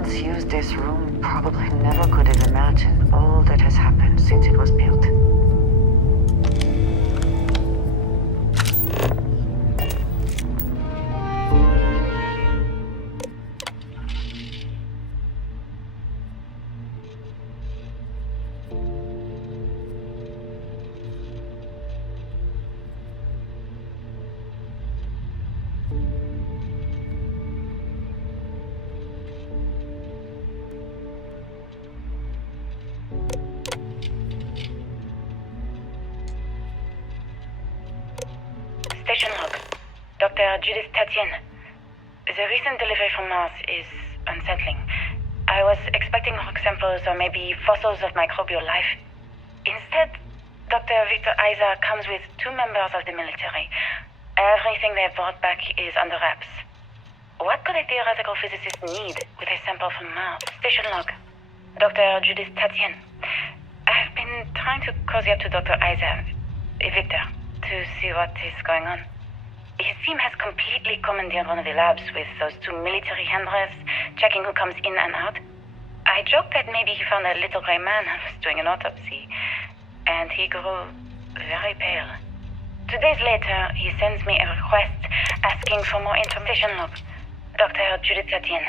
once used this room probably never could have imagined all that has happened since it was built. Station log. Dr. Judith Tatienne. The recent delivery from Mars is unsettling. I was expecting rock samples or maybe fossils of microbial life. Instead, Dr. Victor Isa comes with 2 members of the military. Everything they brought back is under wraps. What could a theoretical physicist need with a sample from Mars? Station log. Dr. Judith Tatienne. I've been trying to cozy up to Dr. Isa, Victor, to see what is going on. His team has completely commandeered one of the labs with those 2 military handlers, checking who comes in and out. I joked that maybe he found a little gray man and was doing an autopsy, and he grew very pale. 2 days later, he sends me a request asking for more information. Look, Dr. Judith Tatienne,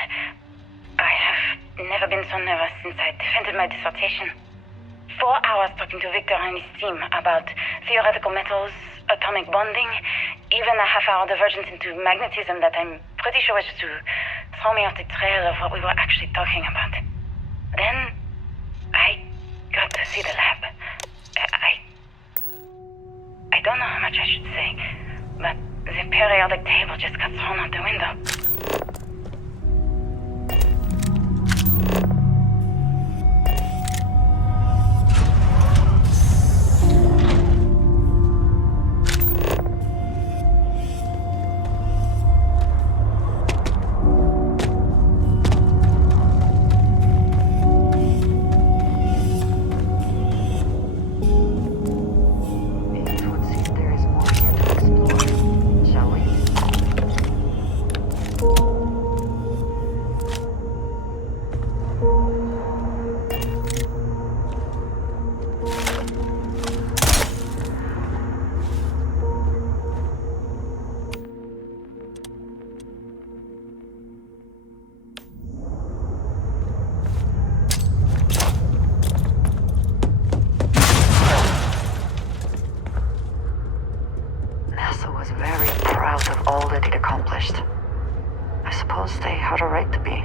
I have never been so nervous since I defended my dissertation. 4 hours talking to Victor and his team about theoretical metals, atomic bonding, even a half-hour divergence into magnetism that I'm pretty sure was just to throw me off the trail of what we were actually talking about. Then, I got to see the lab. I don't know how much I should say, but the periodic table just got thrown out the window. I suppose they had a right to be.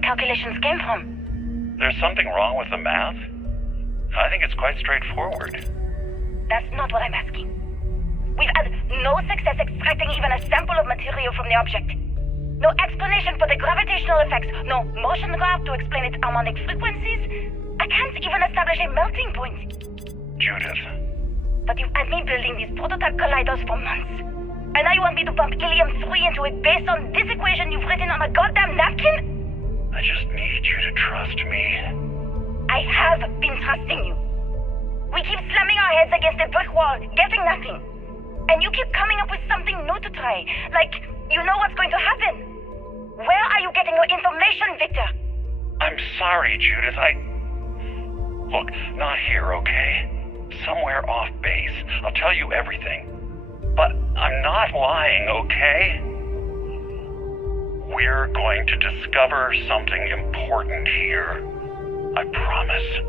Calculations came from. There's something wrong with the math? I think it's quite straightforward. That's not what I'm asking. We've had no success extracting even a sample of material from the object. No explanation for the gravitational effects, no motion graph to explain its harmonic frequencies. I can't even establish a melting point. Judith. But you've had me building these prototype colliders for months. And now you want me to pump helium-3 into it based on this equation you've written on a goddamn napkin? I just need you to trust me. I have been trusting you. We keep slamming our heads against a brick wall, getting nothing. And you keep coming up with something new to try, like you know what's going to happen. Where are you getting your information, Victor? I'm sorry, Judith. Look, not here, okay? Somewhere off base. I'll tell you everything. But I'm not lying, okay? We're going to discover something important here. I promise.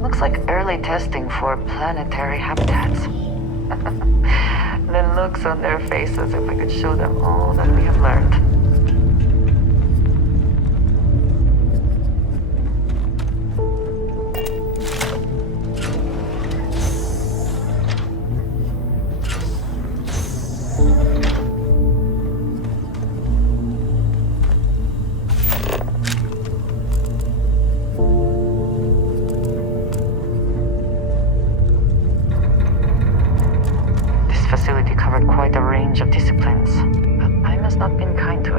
Looks like early testing for planetary habitats. The looks on their faces if I could show them all that we have learned. Facility covered quite a range of disciplines, but I must not have been kind to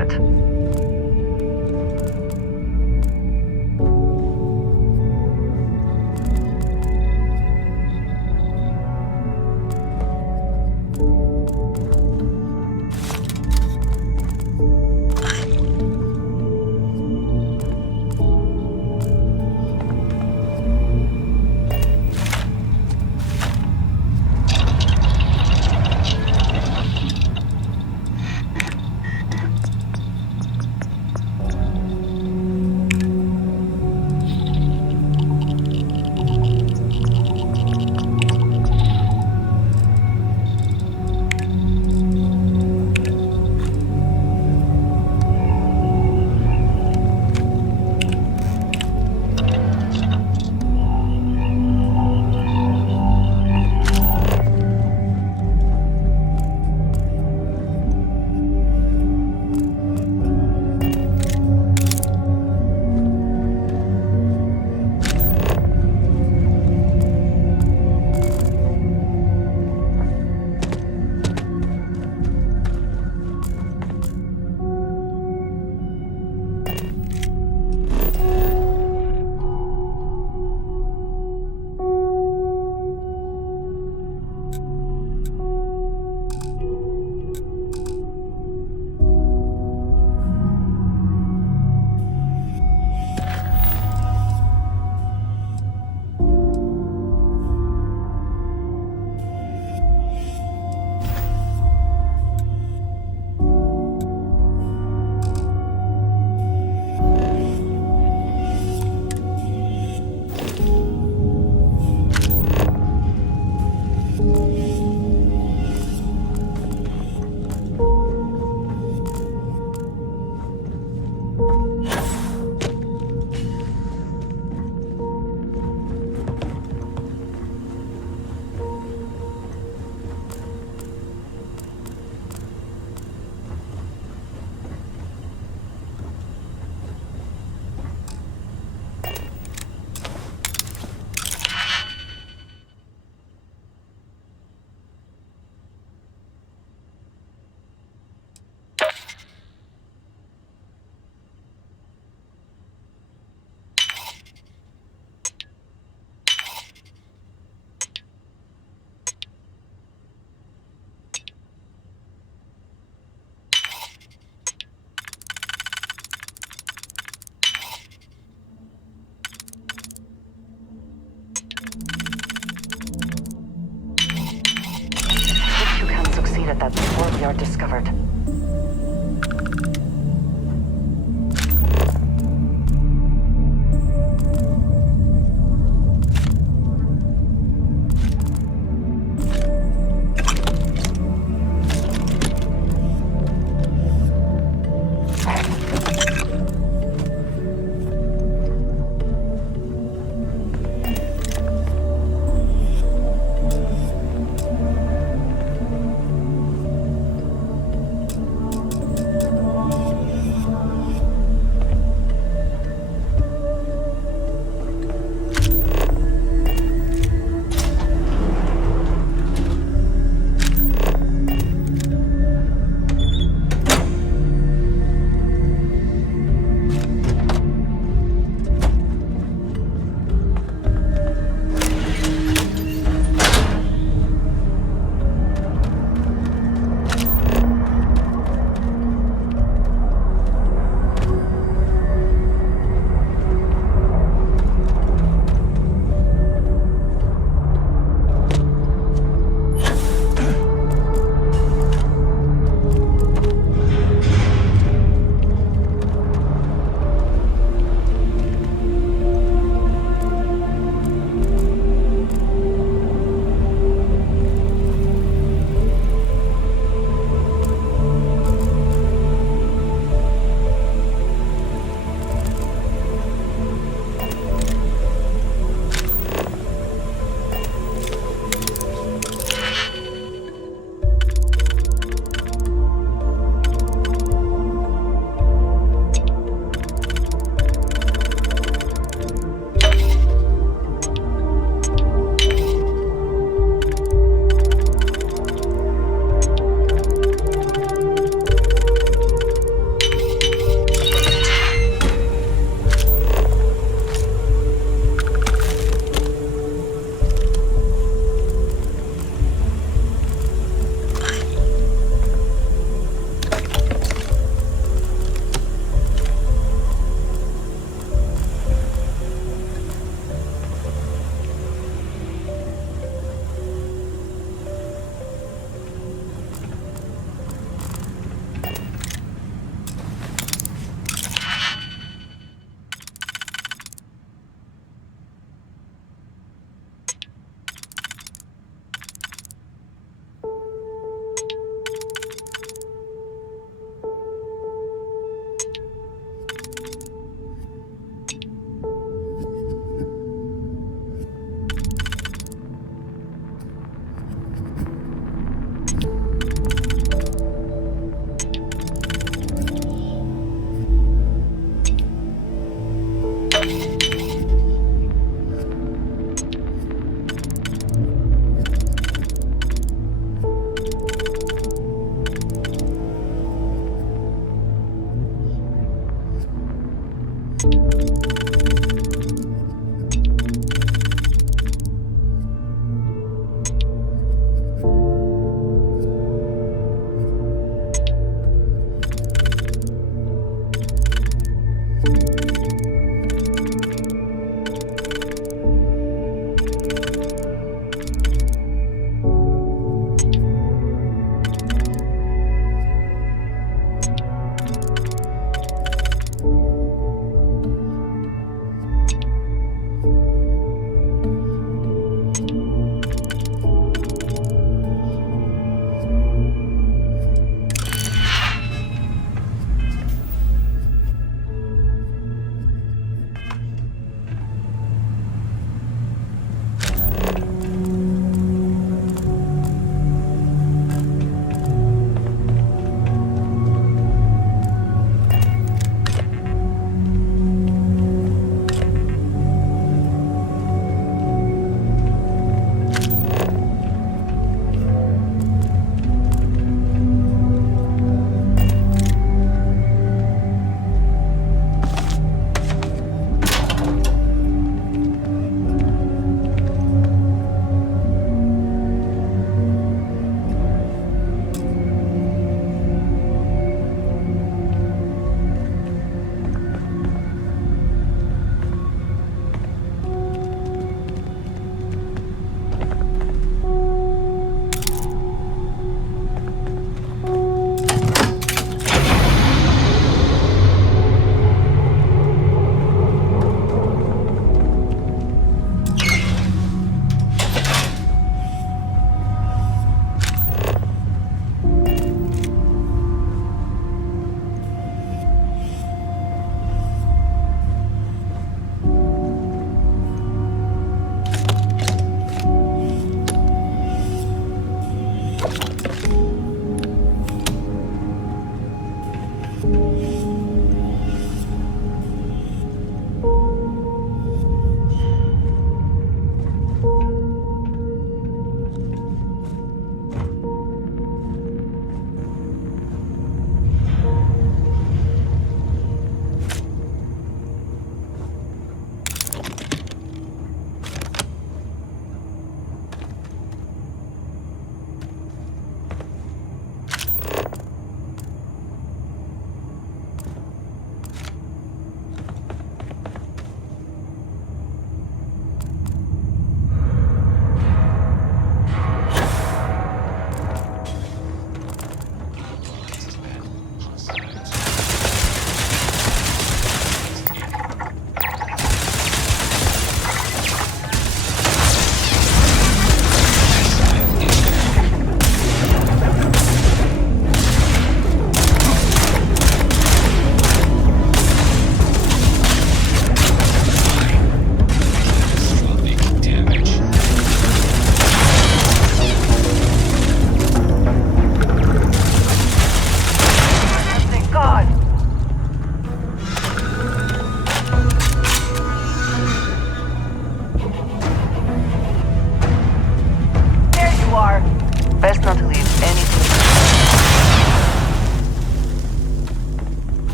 you're discovered.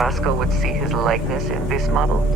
Pascal would see his likeness in this model?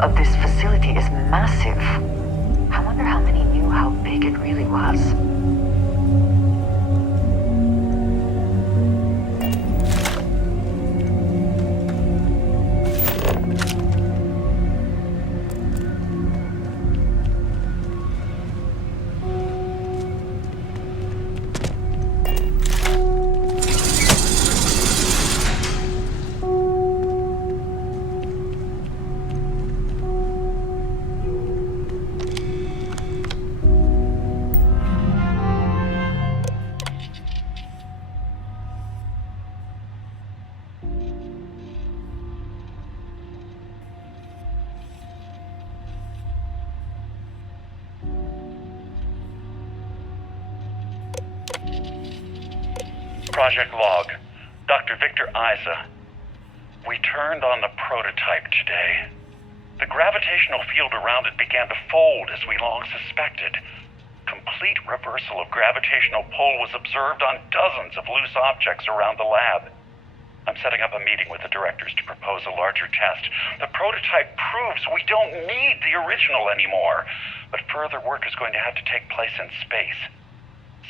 Of this facility is massive. I wonder how many knew how big it really was. Project Log, Dr. Victor Isa. We turned on the prototype today. The gravitational field around it began to fold as we long suspected. Complete reversal of gravitational pull was observed on dozens of loose objects around the lab. I'm setting up a meeting with the directors to propose a larger test. The prototype proves we don't need the original anymore, but further work is going to have to take place in space.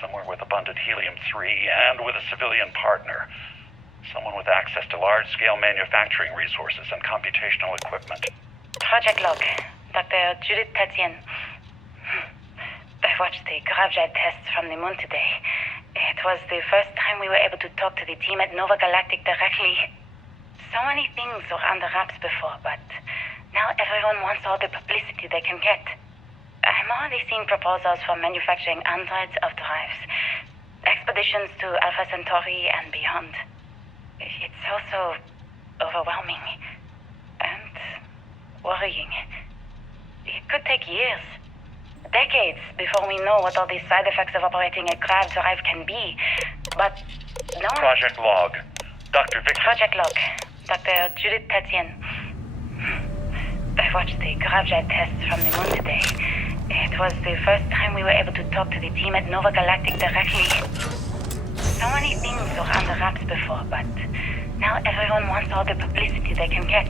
Somewhere with abundant helium-3 and with a civilian partner. Someone with access to large-scale manufacturing resources and computational equipment. Project Log, Dr. Judith Tatien. I watched the gravjet tests from the moon today. It was the first time we were able to talk to the team at Nova Galactic directly. So many things were under wraps before, but now everyone wants all the publicity they can get. I'm already seeing proposals for manufacturing androids of drives, expeditions to Alpha Centauri and beyond. It's also overwhelming and worrying. It could take years. Decades before we know what all these side effects of operating a grav drive can be. But no. Project Log, Dr. Victor. Project Log, Dr. Judith Tatien. I watched the gravjet tests from the moon today. It was the first time we were able to talk to the team at Nova Galactic directly. So many things were under wraps before, but now everyone wants all the publicity they can get.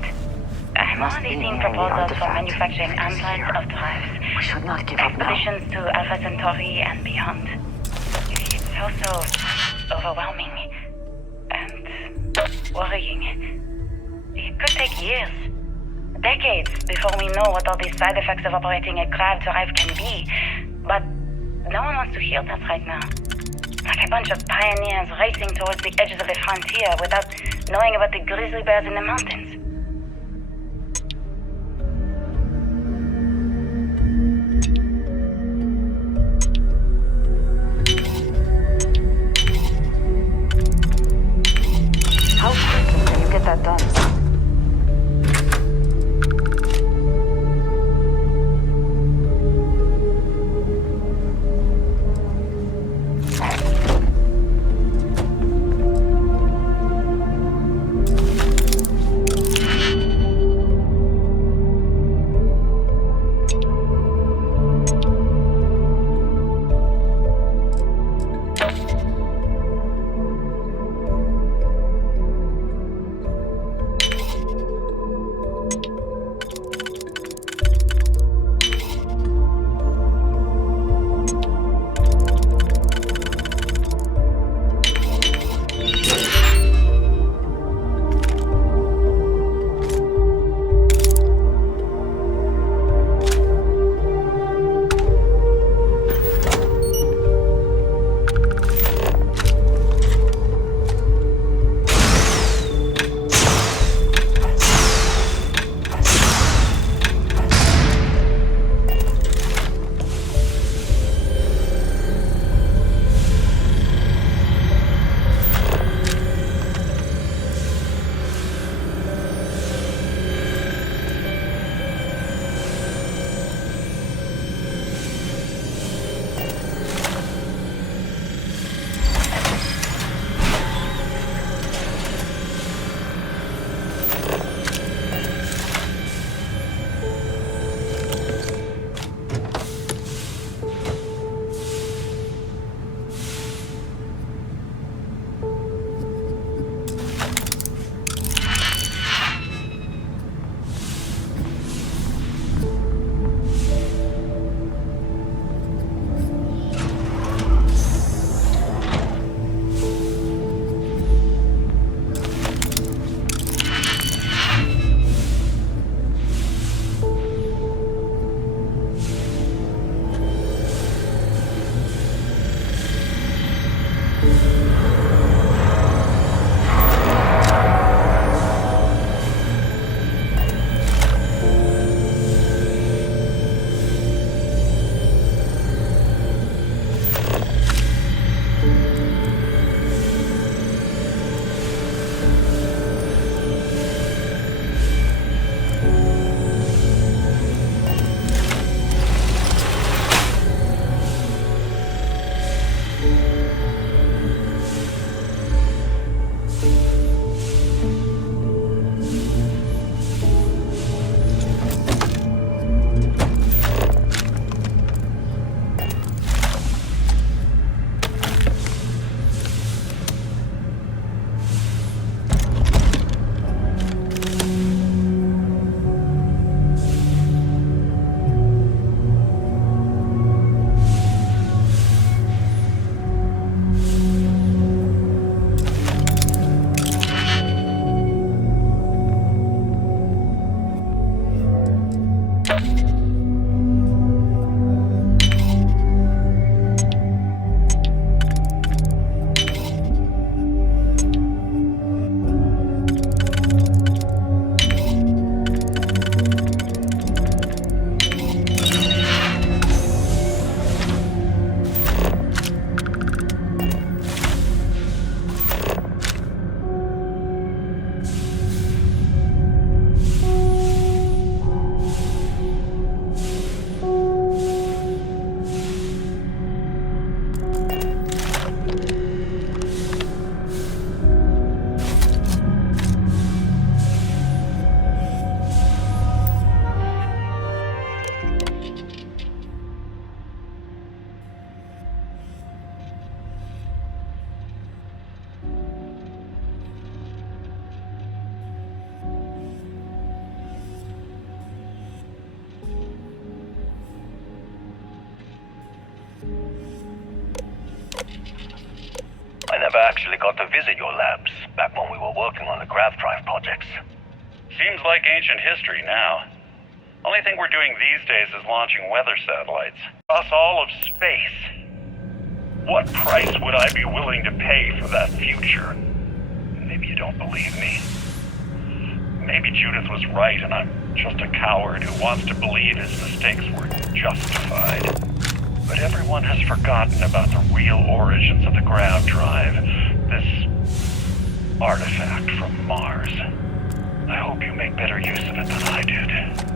I'm already seeing proposals for manufacturing androids of drives. We should not give up now. Expeditions to Alpha Centauri and beyond. It's also overwhelming and worrying. It could take years, decades before we know what all these side effects of operating a grav drive can be. But no one wants to hear that right now. Like a bunch of pioneers racing towards the edges of the frontier without knowing about the grizzly bears in the mountains. How quickly can you get that done? never actually got to visit your labs back when we were working on the grav drive projects. Seems like ancient history now. Only thing we're doing these days is launching weather satellites across all of space. What price would I be willing to pay for that future? Maybe you don't believe me. Maybe Judith was right and I'm just a coward who wants to believe his mistakes were justified. But everyone has forgotten about the real origins of the grav drive, this artifact from Mars. I hope you make better use of it than I did.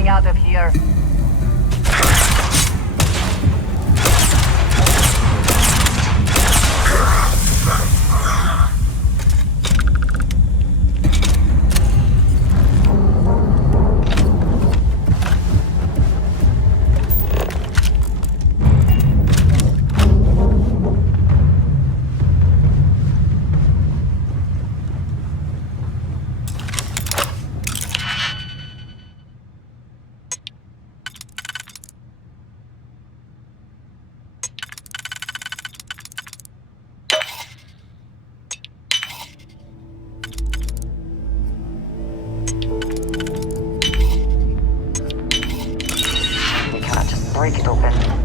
getting out of here. Break it open.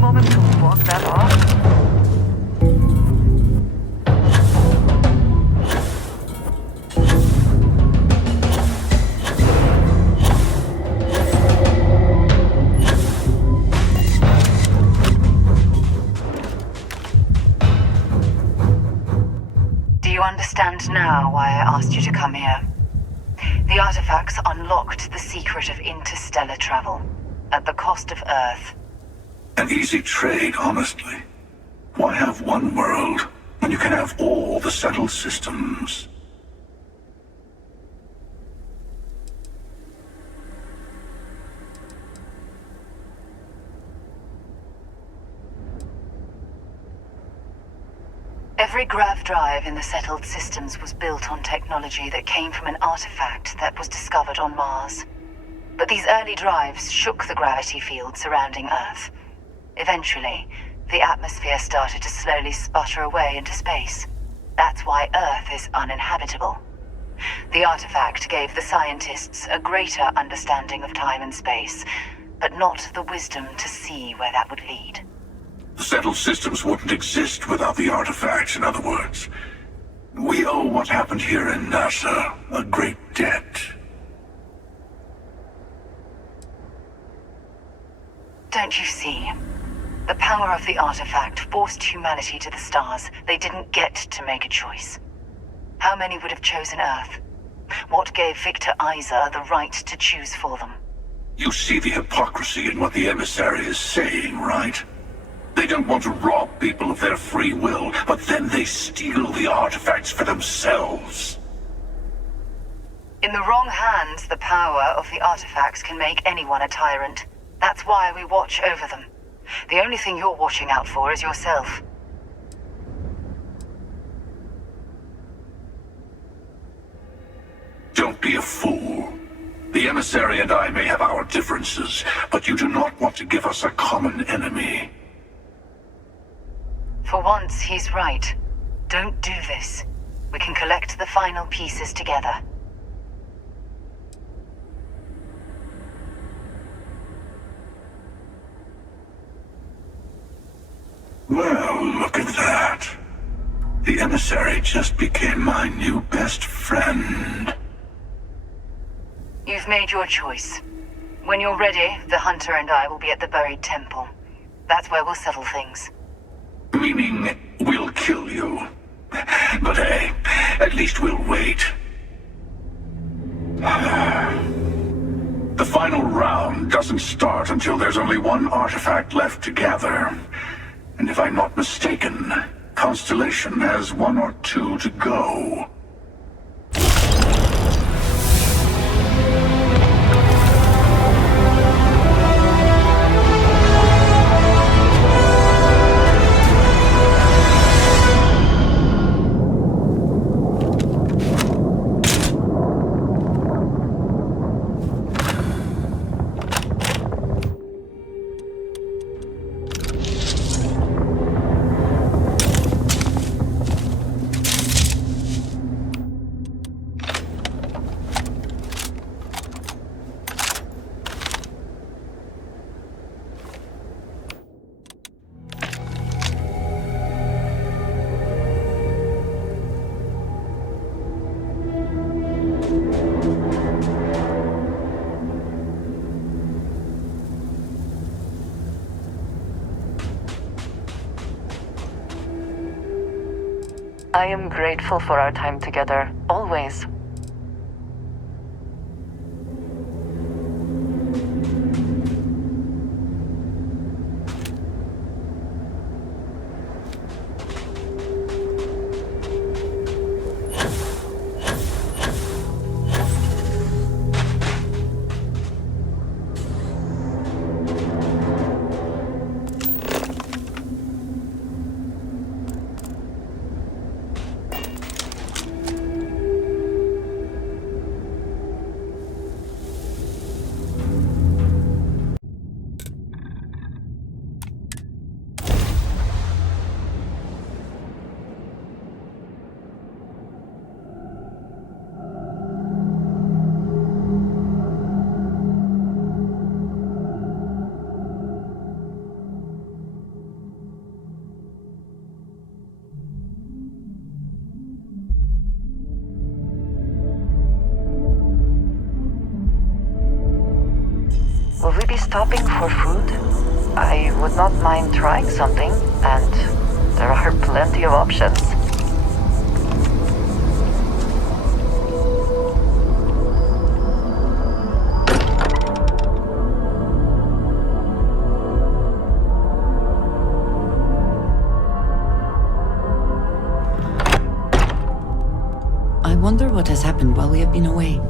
moment to walk that off? Do you understand now why I asked you to come here? The artifacts unlocked the secret of interstellar travel, at the cost of Earth. An easy trade, honestly. Why have one world when you can have all the settled systems? Every grav drive in the settled systems was built on technology that came from an artifact that was discovered on Mars. But these early drives shook the gravity field surrounding Earth. Eventually, the atmosphere started to slowly sputter away into space. That's why Earth is uninhabitable. The artifact gave the scientists a greater understanding of time and space, but not the wisdom to see where that would lead. The settled systems wouldn't exist without the artifacts, in other words. We owe what happened here in NASA a great debt. Don't you see? The power of the artifact forced humanity to the stars. They didn't get to make a choice. How many would have chosen Earth? What gave Victor Isa the right to choose for them? You see the hypocrisy in what the emissary is saying, right? They don't want to rob people of their free will, but then they steal the artifacts for themselves. In the wrong hands, the power of the artifacts can make anyone a tyrant. That's why we watch over them. The only thing you're watching out for is yourself. Don't be a fool. The emissary and I may have our differences, but you do not want to give us a common enemy. For once, he's right. Don't do this. We can collect the final pieces together. Well, look at that. The emissary just became my new best friend. You've made your choice. When you're ready, the Hunter and I will be at the buried temple. That's where we'll settle things. Meaning, we'll kill you. But hey, at least we'll wait. The final round doesn't start until there's only one artifact left to gather. And if I'm not mistaken, Constellation has one or two to go. I am grateful for our time together, always. stopping for food? I would not mind trying something, and there are plenty of options. I wonder what has happened while we have been away.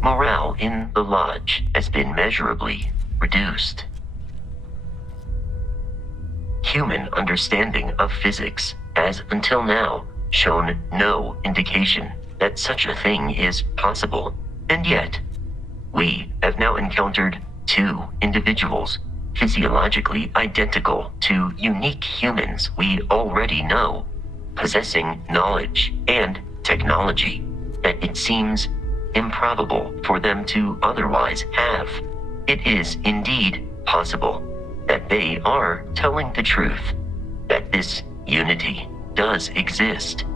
Morale in the Lodge has been measurably reduced. Human understanding of physics has until now shown no indication that such a thing is possible, and yet we have now encountered two individuals physiologically identical to unique humans we already know, possessing knowledge and technology that it seems improbable for them to otherwise have. It is indeed possible that they are telling the truth, that this unity does exist.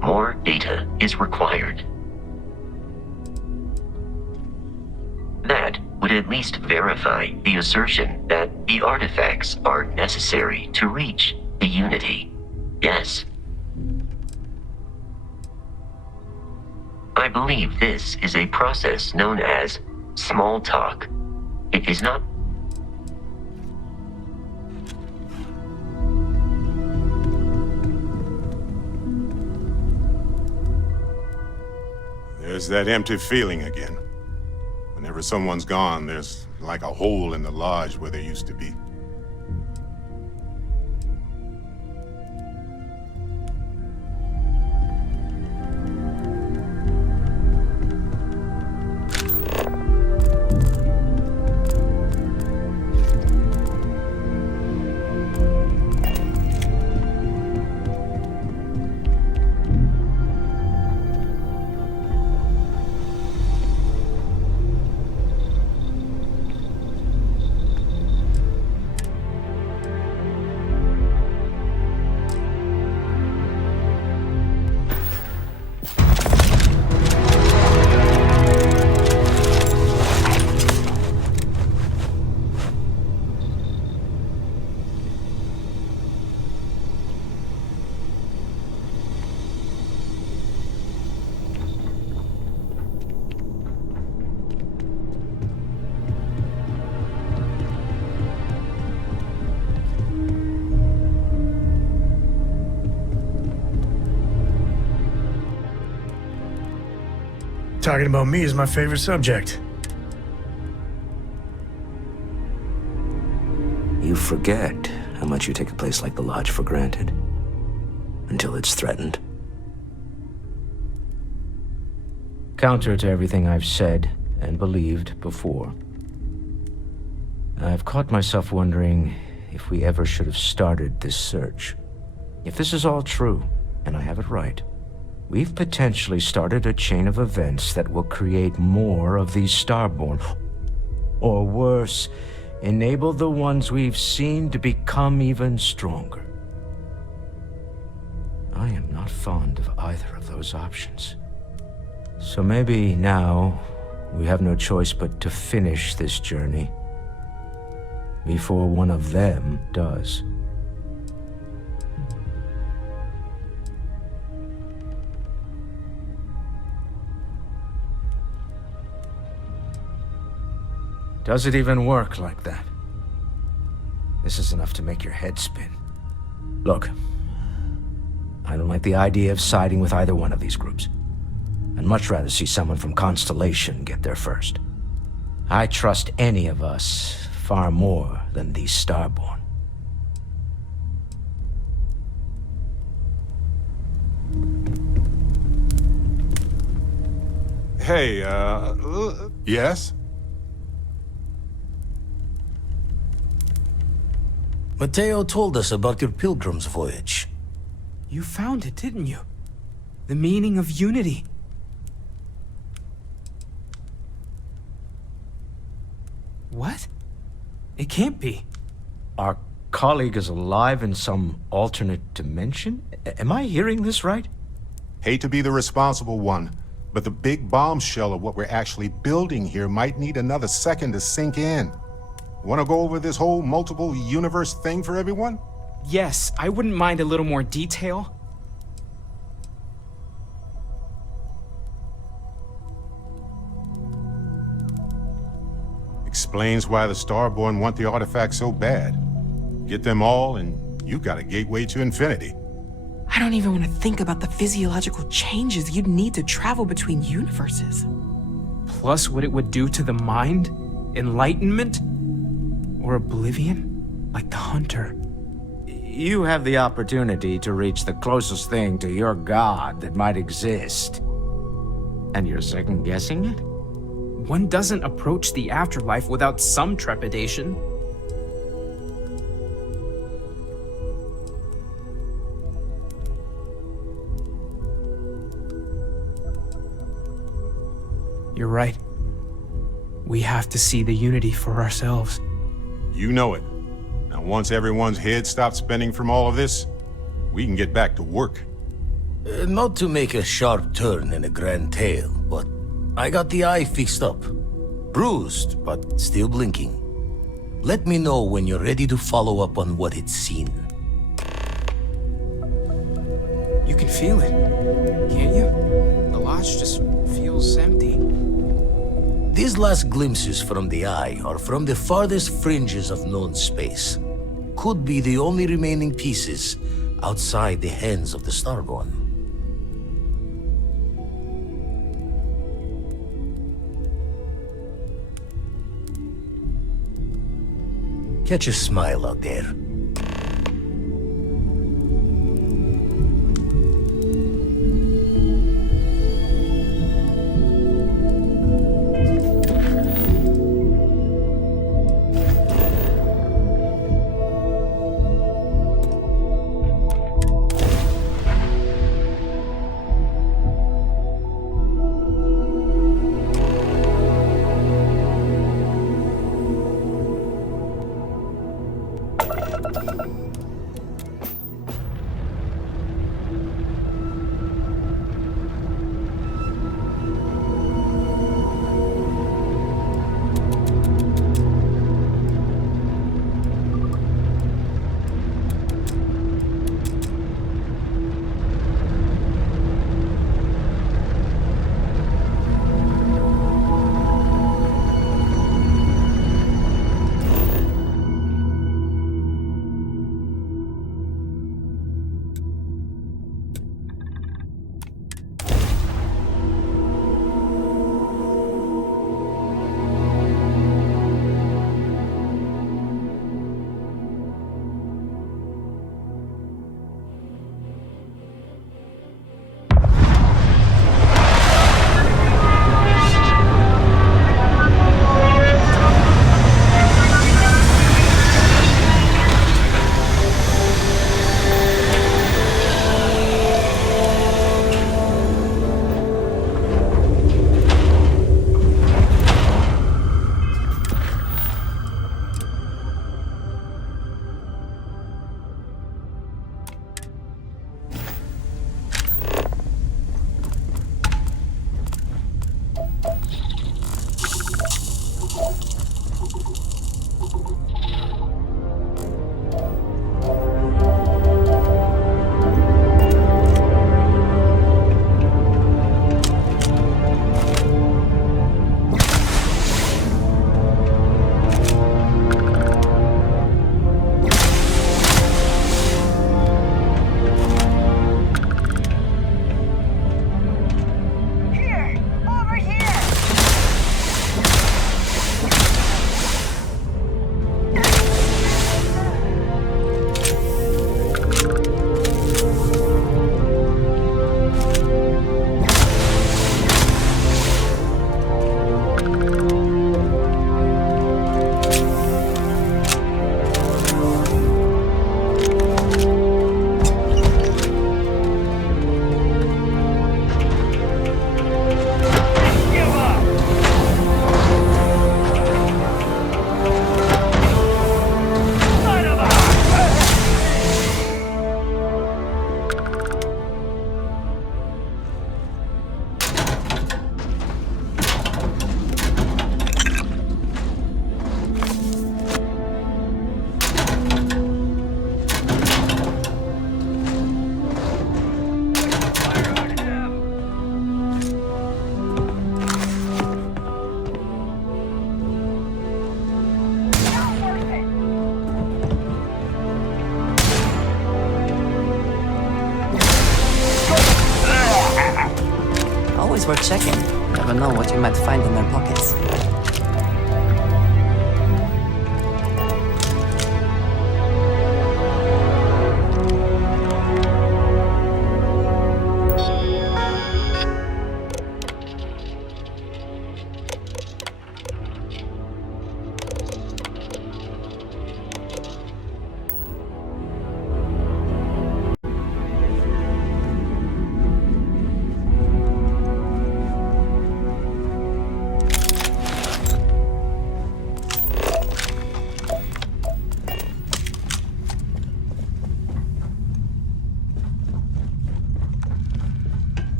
More data is required. That would at least verify the assertion that the artifacts are necessary to reach the unity. Yes. I believe this is a process known as small talk. It is not. There's that empty feeling again. Whenever someone's gone, there's like a hole in the lodge where there used to be. Talking about me is my favorite subject. You forget how much you take a place like the Lodge for granted. Until it's threatened. Counter to everything I've said and believed before. I've caught myself wondering if we ever should have started this search. If this is all true, and I have it right, we've potentially started a chain of events that will create more of these Starborn. Or worse, enable the ones we've seen to become even stronger. I am not fond of either of those options. So maybe now we have no choice but to finish this journey before one of them does. Does it even work like that? This is enough to make your head spin. Look, I don't like the idea of siding with either one of these groups. I'd much rather see someone from Constellation get there first. I trust any of us far more than these Starborn. Hey, yes? Mateo told us about your pilgrim's voyage. You found it, didn't you? The meaning of unity. What? It can't be. Our colleague is alive in some alternate dimension? Am I hearing this right? Hate to be the responsible one, but the big bombshell of what we're actually building here might need another second to sink in. Want to go over this whole multiple universe thing for everyone? Yes, I wouldn't mind a little more detail. Explains why the Starborn want the artifact so bad. Get them all, and you've got a gateway to infinity. I don't even want to think about the physiological changes you'd need to travel between universes. Plus what it would do to the mind? Enlightenment? Or oblivion? Like the Hunter. You have the opportunity to reach the closest thing to your god that might exist. And you're second-guessing it? One doesn't approach the afterlife without some trepidation. You're right. We have to see the Unity for ourselves. You know it. Now, once everyone's head stops spinning from all of this, we can get back to work. Not to make a sharp turn in a grand tale, but I got the eye fixed up. Bruised, but still blinking. Let me know when you're ready to follow up on what it's seen. You can feel it, can't you? The lodge just feels empty. These last glimpses from the eye are from the farthest fringes of known space. Could be the only remaining pieces outside the hands of the Starborn. Catch a smile out there. worth checking. Never know what you might find in their pockets.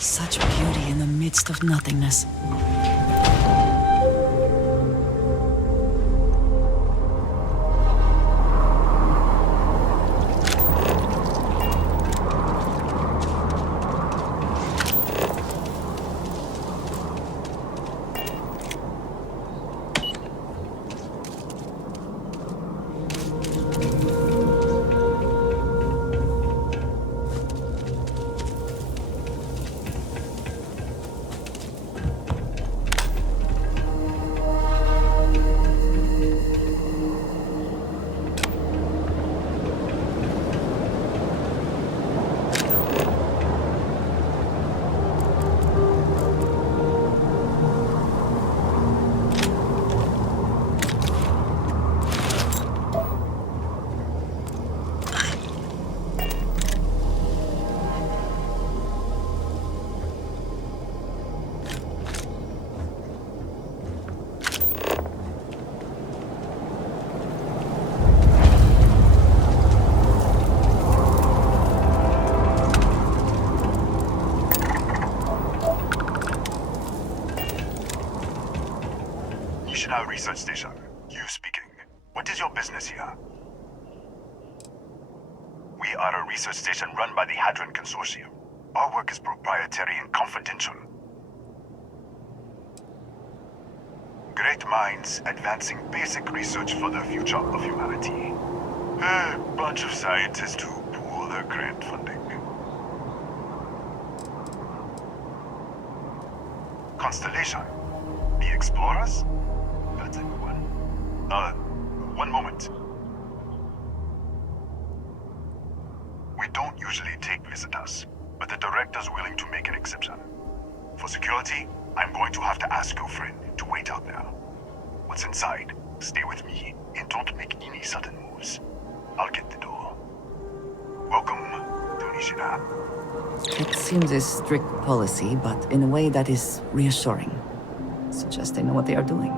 Such beauty in the midst of nothingness. Research station. You speaking. What is your business here? We are a research station run by the Hadron Consortium. Our work is proprietary and confidential. Great minds advancing basic research for the future of humanity. A bunch of scientists who pool their grant funding. Constellation. The Explorers? That's a new one. One moment. We don't usually take visitors, but the director's willing to make an exception. For security, I'm going to have to ask your friend to wait out there. What's inside? Stay with me, and don't make any sudden moves. I'll get the door. Welcome to Nishina. It seems a strict policy, but in a way that is reassuring. Suggests they know what they are doing.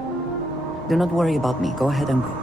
Do not worry about me. Go ahead and go.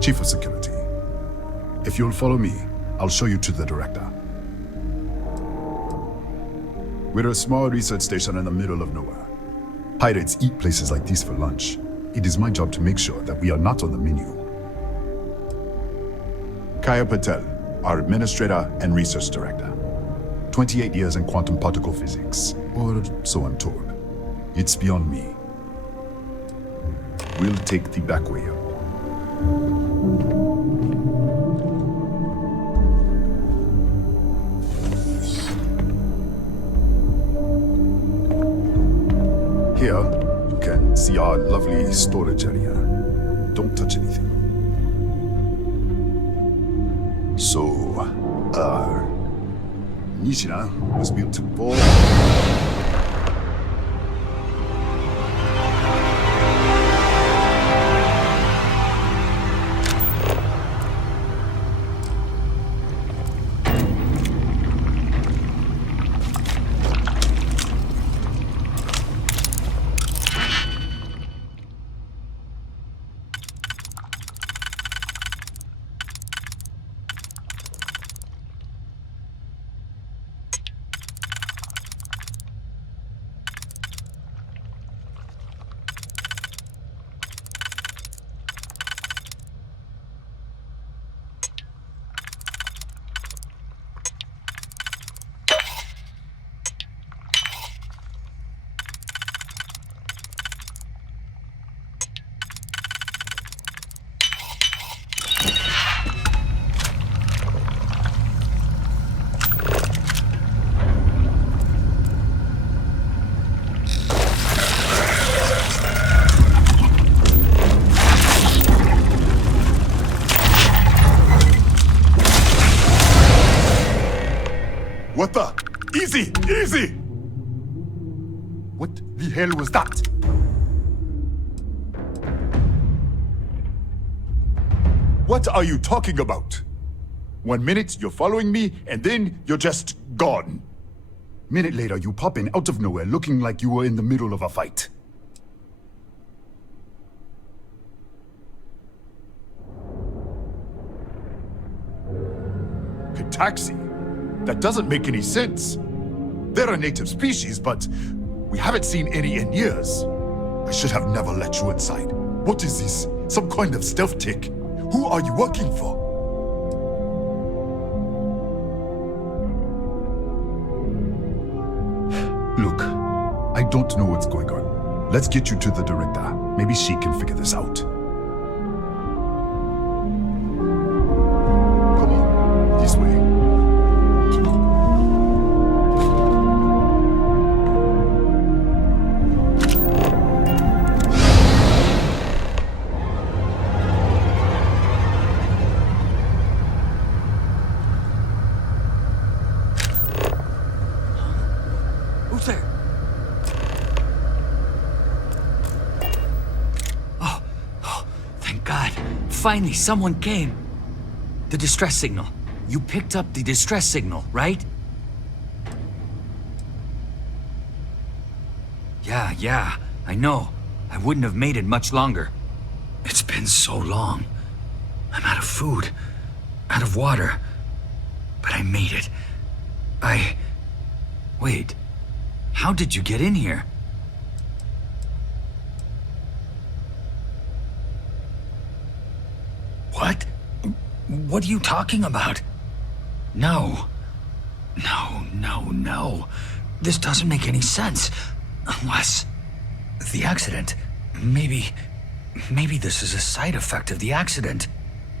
Chief of Security. If you'll follow me, I'll show you to the director. We're a small research station in the middle of nowhere. Pirates eat places like these for lunch. It is my job to make sure that we are not on the menu. Kaya Patel, our administrator and research director. 28 years in quantum particle physics, or so I'm told. It's beyond me. We'll take the back way up. here, you can see our lovely storage area. Don't touch anything. So, Nishina was built for... What the? Easy! Easy! What the hell was that? What are you talking about? 1 minute you're following me, and then you're just gone. Minute later you pop in out of nowhere looking like you were in the middle of a fight. Taxi? That doesn't make any sense. They're a native species, but we haven't seen any in years. I should have never let you inside. What is this? Some kind of stealth tick? Who are you working for? Look, I don't know what's going on. Let's get you to the director. Maybe she can figure this out. Come on, this way. Who's there? Oh, thank God. Finally, someone came. The distress signal. You picked up the distress signal, right? Yeah, I know. I wouldn't have made it much longer. It's been so long. I'm out of food, out of water. But I made it. Wait. How did you get in here? What? What are you talking about? No. This doesn't make any sense. Unless... the accident. Maybe this is a side effect of the accident.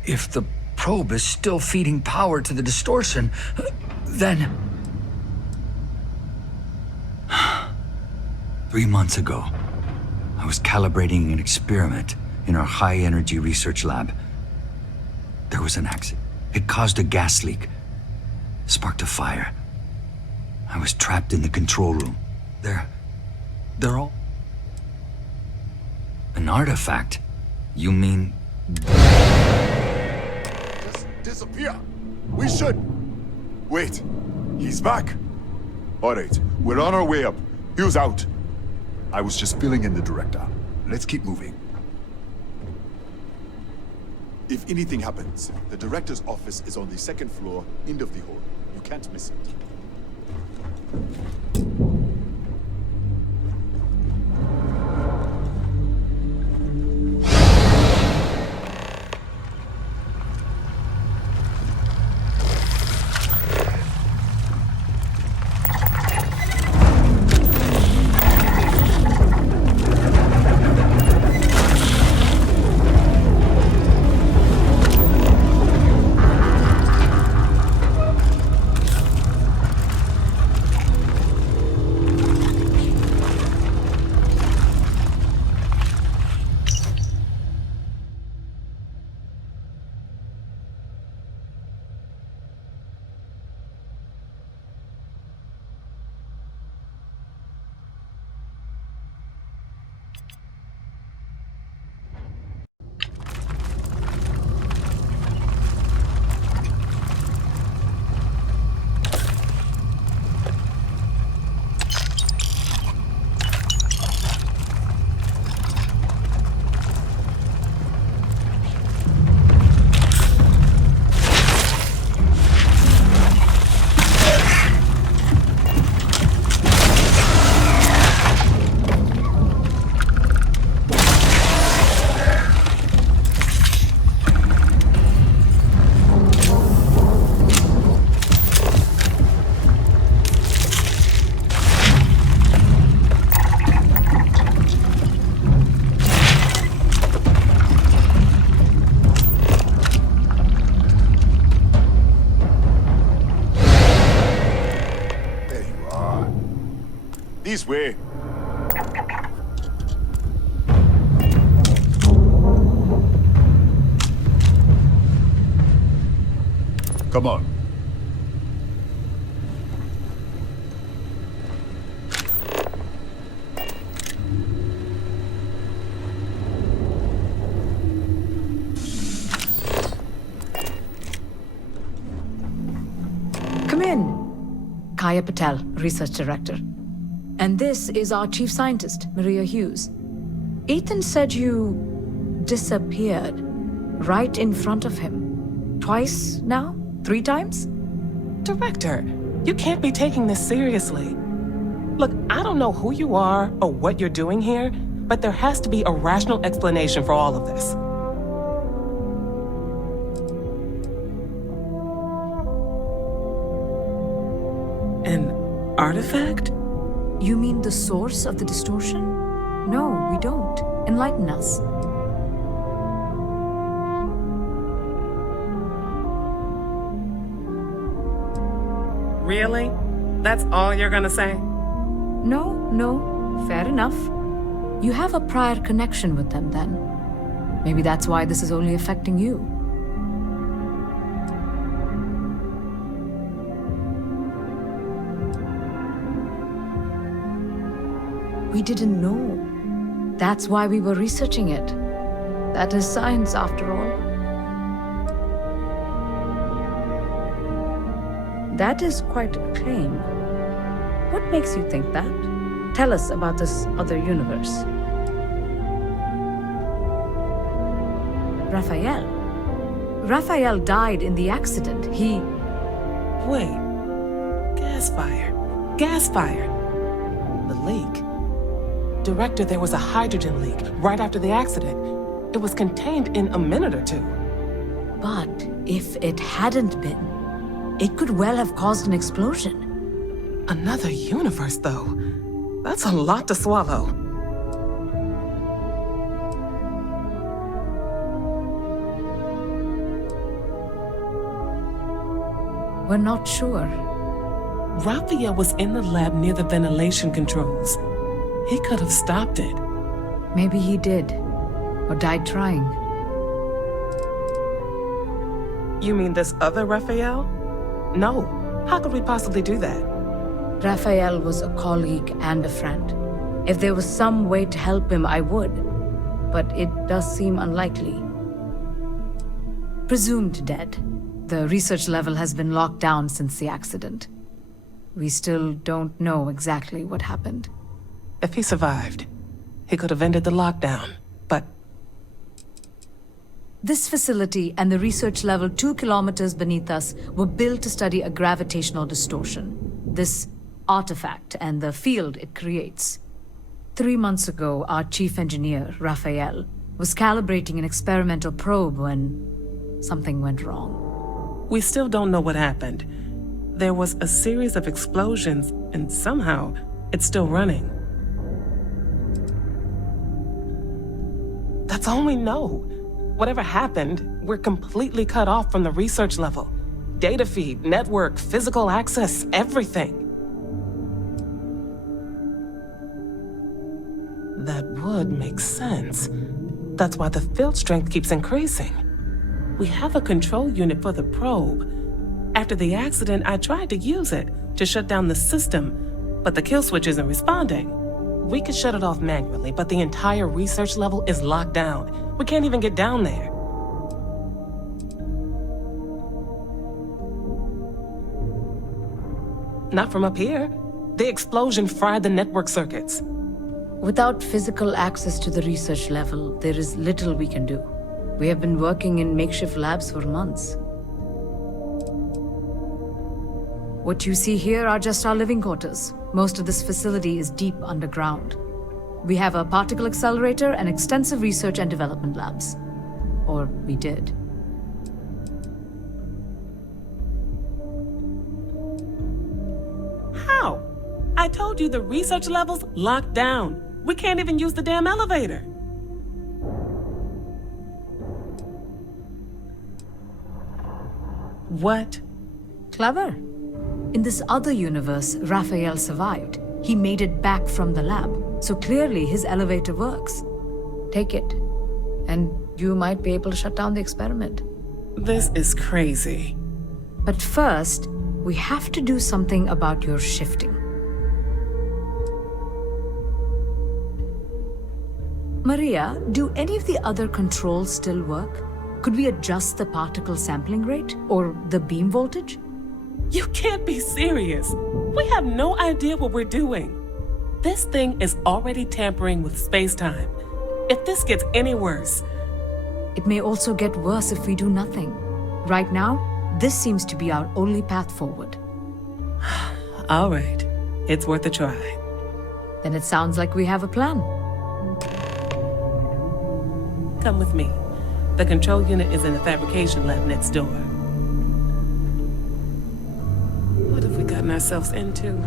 If the probe is still feeding power to the distortion, then... 3 months ago, I was calibrating an experiment in our high-energy research lab. There was an accident. It caused a gas leak, sparked a fire. I was trapped in the control room. They're all... An artifact? You mean... Just disappear. We should... Wait, he's back. All right, we're on our way up. Hughes out. I was just filling in the director. Let's keep moving. If anything happens, the director's office is on the 2nd floor, end of the hall. You can't miss it. This way. Come on. Come in. Kaya Patel, Research Director. And this is our Chief Scientist, Maria Hughes. Ethan said you disappeared right in front of him. Twice now? 3 times? Director, you can't be taking this seriously. Look, I don't know who you are or what you're doing here, but there has to be a rational explanation for all of this. An artifact? You mean the source of the distortion? No, we don't. Enlighten us. Really? That's all you're gonna say? No. Fair enough. You have a prior connection with them then. Maybe that's why this is only affecting you. We didn't know. That's why we were researching it. That is science, after all. That is quite a claim. What makes you think that? Tell us about this other universe. Raphael. Raphael died in the accident. He... Wait. Gas fire. Gas fire. The leak. Director, there was a hydrogen leak right after the accident. It was contained in a minute or 2. But if it hadn't been, it could well have caused an explosion. Another universe, though. That's a lot to swallow. We're not sure. Raphael was in the lab near the ventilation controls. He could have stopped it. Maybe he did. Or died trying. You mean this other Raphael? No. How could we possibly do that? Raphael was a colleague and a friend. If there was some way to help him, I would. But it does seem unlikely. Presumed dead. The research level has been locked down since the accident. We still don't know exactly what happened. If he survived, he could have ended the lockdown, but... This facility and the research level 2 kilometers beneath us were built to study a gravitational distortion. This artifact and the field it creates. 3 months ago, our chief engineer, Raphael, was calibrating an experimental probe when something went wrong. We still don't know what happened. There was a series of explosions, and somehow it's still running. That's all we know. Whatever happened, we're completely cut off from the research level. Data feed, network, physical access, everything. That would make sense. That's why the field strength keeps increasing. We have a control unit for the probe. After the accident, I tried to use it to shut down the system, but the kill switch isn't responding. We could shut it off manually, but the entire research level is locked down. We can't even get down there. Not from up here. The explosion fried the network circuits. Without physical access to the research level, there is little we can do. We have been working in makeshift labs for months. What you see here are just our living quarters. Most of this facility is deep underground. We have a particle accelerator and extensive research and development labs. Or we did. How? I told you the research level's locked down. We can't even use the damn elevator. What? Clever. In this other universe, Raphael survived. he made it back from the lab. So clearly his elevator works. Take it, and you might be able to shut down the experiment. This is crazy. But first, we have to do something about your shifting. Maria, do any of the other controls still work? Could we adjust the particle sampling rate or the beam voltage? You can't be serious. We have no idea what we're doing. This thing is already tampering with space-time. If this gets any worse... It may also get worse if we do nothing. Right now, this seems to be our only path forward. All right. It's worth a try. Then it sounds like we have a plan. Come with me. The control unit is in the fabrication lab next door. What have we gotten ourselves into?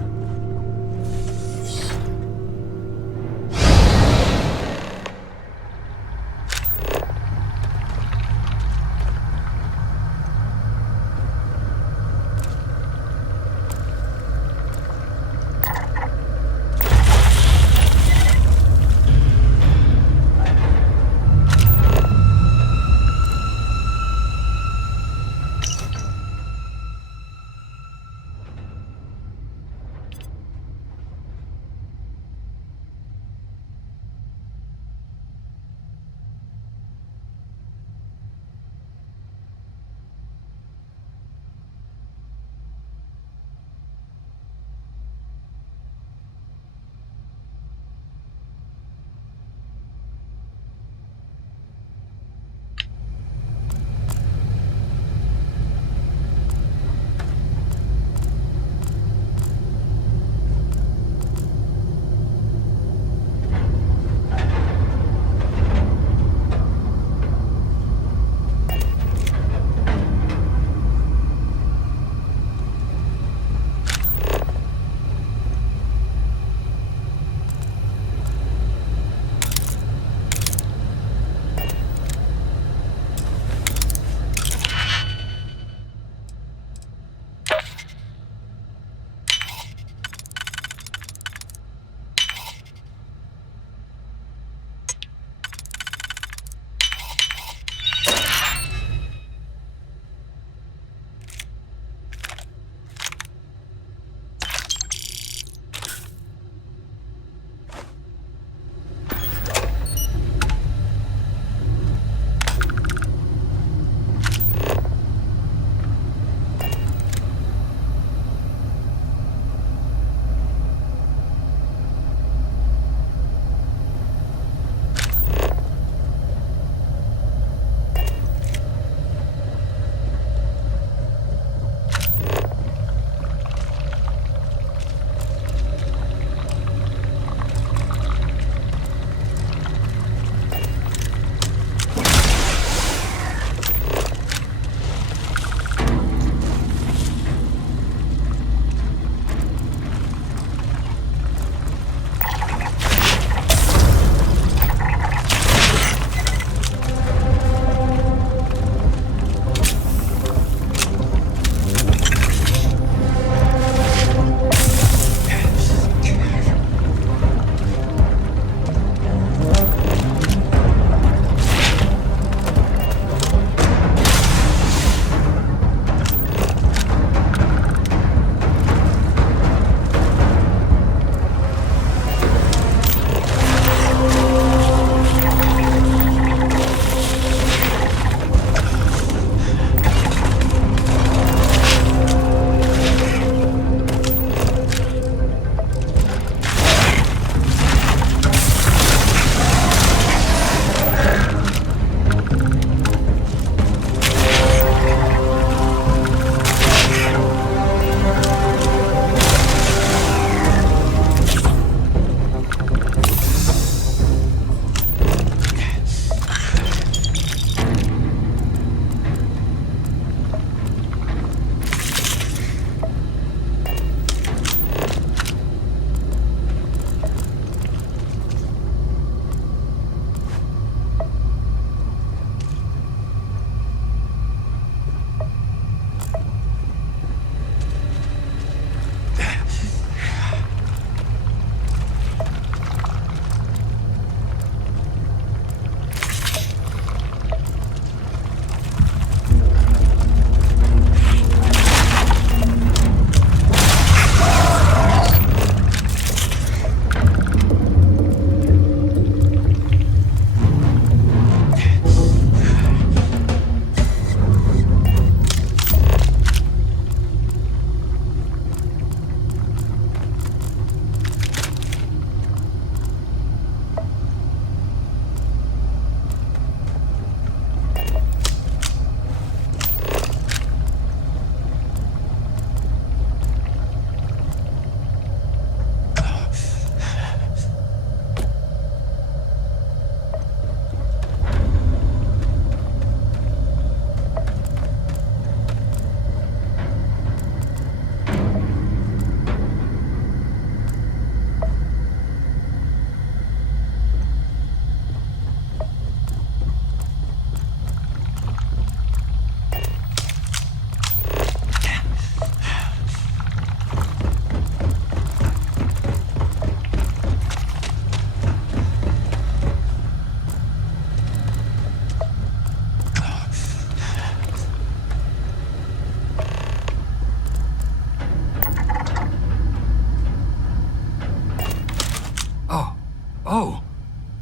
Oh,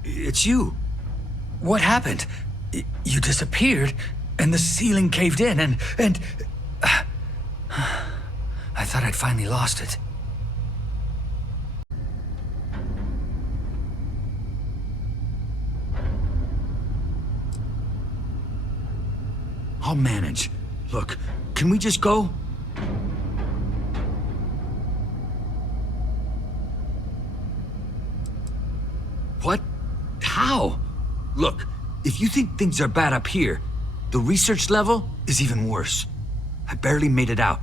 it's you. What happened? You disappeared, and the ceiling caved in, and... I thought I'd finally lost it. I'll manage. Look, can we just go? What? How? Look, if you think things are bad up here, the research level is even worse. I barely made it out,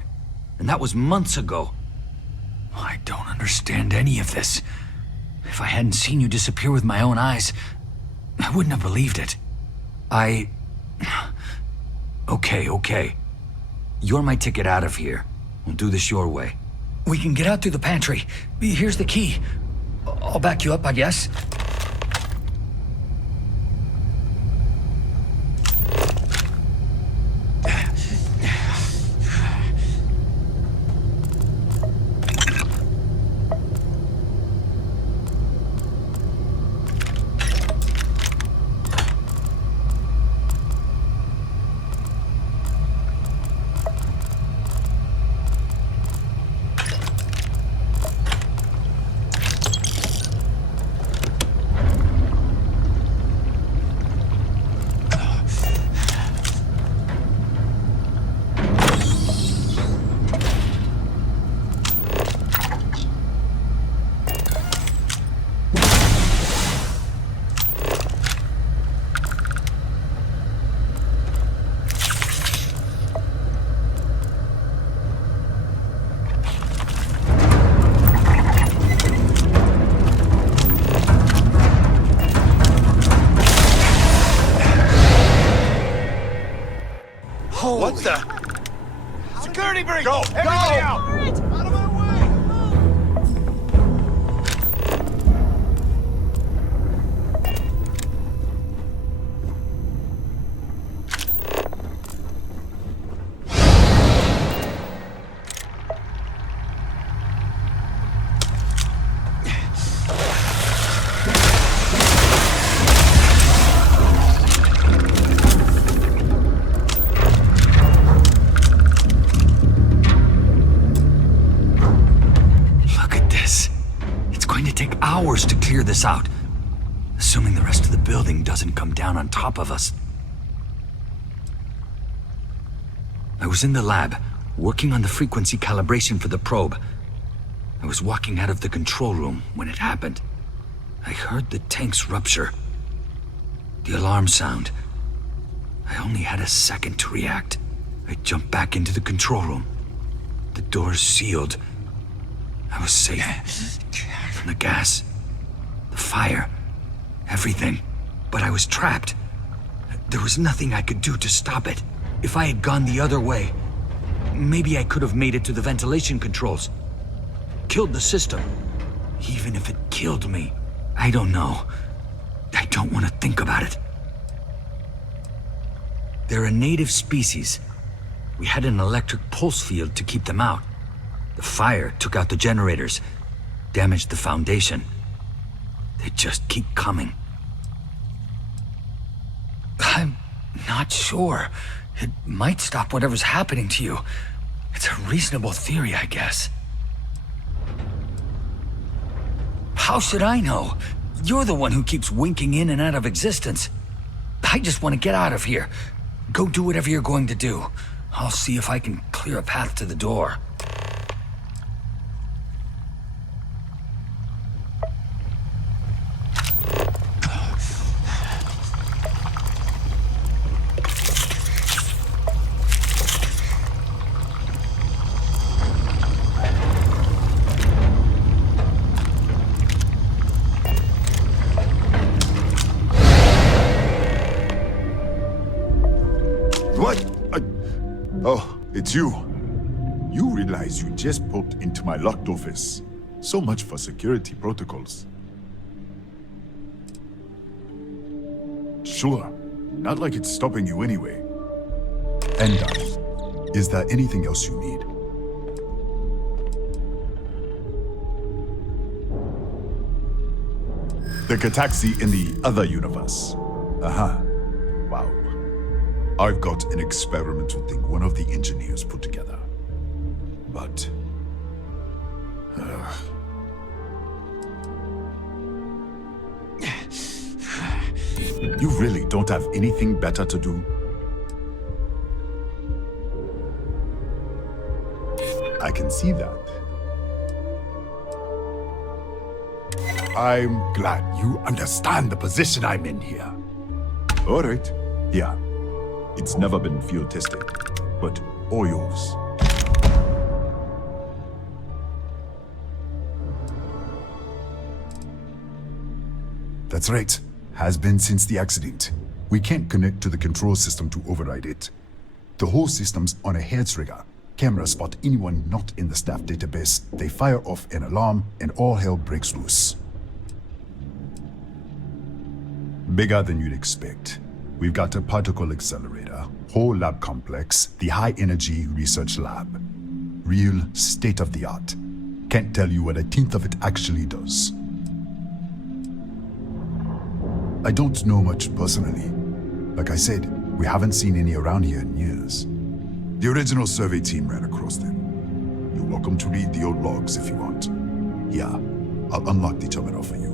and that was months ago. I don't understand any of this. If I hadn't seen you disappear with my own eyes, I wouldn't have believed it. Okay. You're my ticket out of here. We'll do this your way. We can get out through the pantry. Here's the key. I'll back you up, I guess. What the? Security breach! Go! Everybody out! Out of my way! Hours to clear this out, assuming the rest of the building doesn't come down on top of us. I was in the lab, working on the frequency calibration for the probe. I was walking out of the control room when it happened. I heard the tanks rupture. The alarm sound. I only had a second to react. I jumped back into the control room. The doors sealed. I was safe from the gas, the fire, everything. But I was trapped. There was nothing I could do to stop it. If I had gone the other way, maybe I could have made it to the ventilation controls. Killed the system. Even if it killed me, I don't know. I don't want to think about it. They're a native species. We had an electric pulse field to keep them out. The fire took out the generators, damaged the foundation. They just keep coming. I'm not sure. It might stop whatever's happening to you. It's a reasonable theory, I guess. How should I know? You're the one who keeps winking in and out of existence. I just want to get out of here. Go do whatever you're going to do. I'll see if I can clear a path to the door. It's you. You realize you just poked into my locked office. So much for security protocols. Sure, not like it's stopping you anyway. And is there anything else you need? The Gataxi in the other universe. Wow. I've got an experimental thing one of the engineers put together. But... You really don't have anything better to do? I can see that. I'm glad you understand the position I'm in here. All right. Yeah. It's never been field tested, but all yours. That's right. Has been since the accident. We can't connect to the control system to override it. The whole system's on a hair trigger. Cameras spot anyone not in the staff database. They fire off an alarm and all hell breaks loose. Bigger than you'd expect. We've got a particle accelerator, whole lab complex, the high energy research lab. Real state of the art. Can't tell you what a tenth of it actually does. I don't know much personally. Like I said, we haven't seen any around here in years. The original survey team ran across them. You're welcome to read the old logs if you want. Yeah, I'll unlock the terminal for you.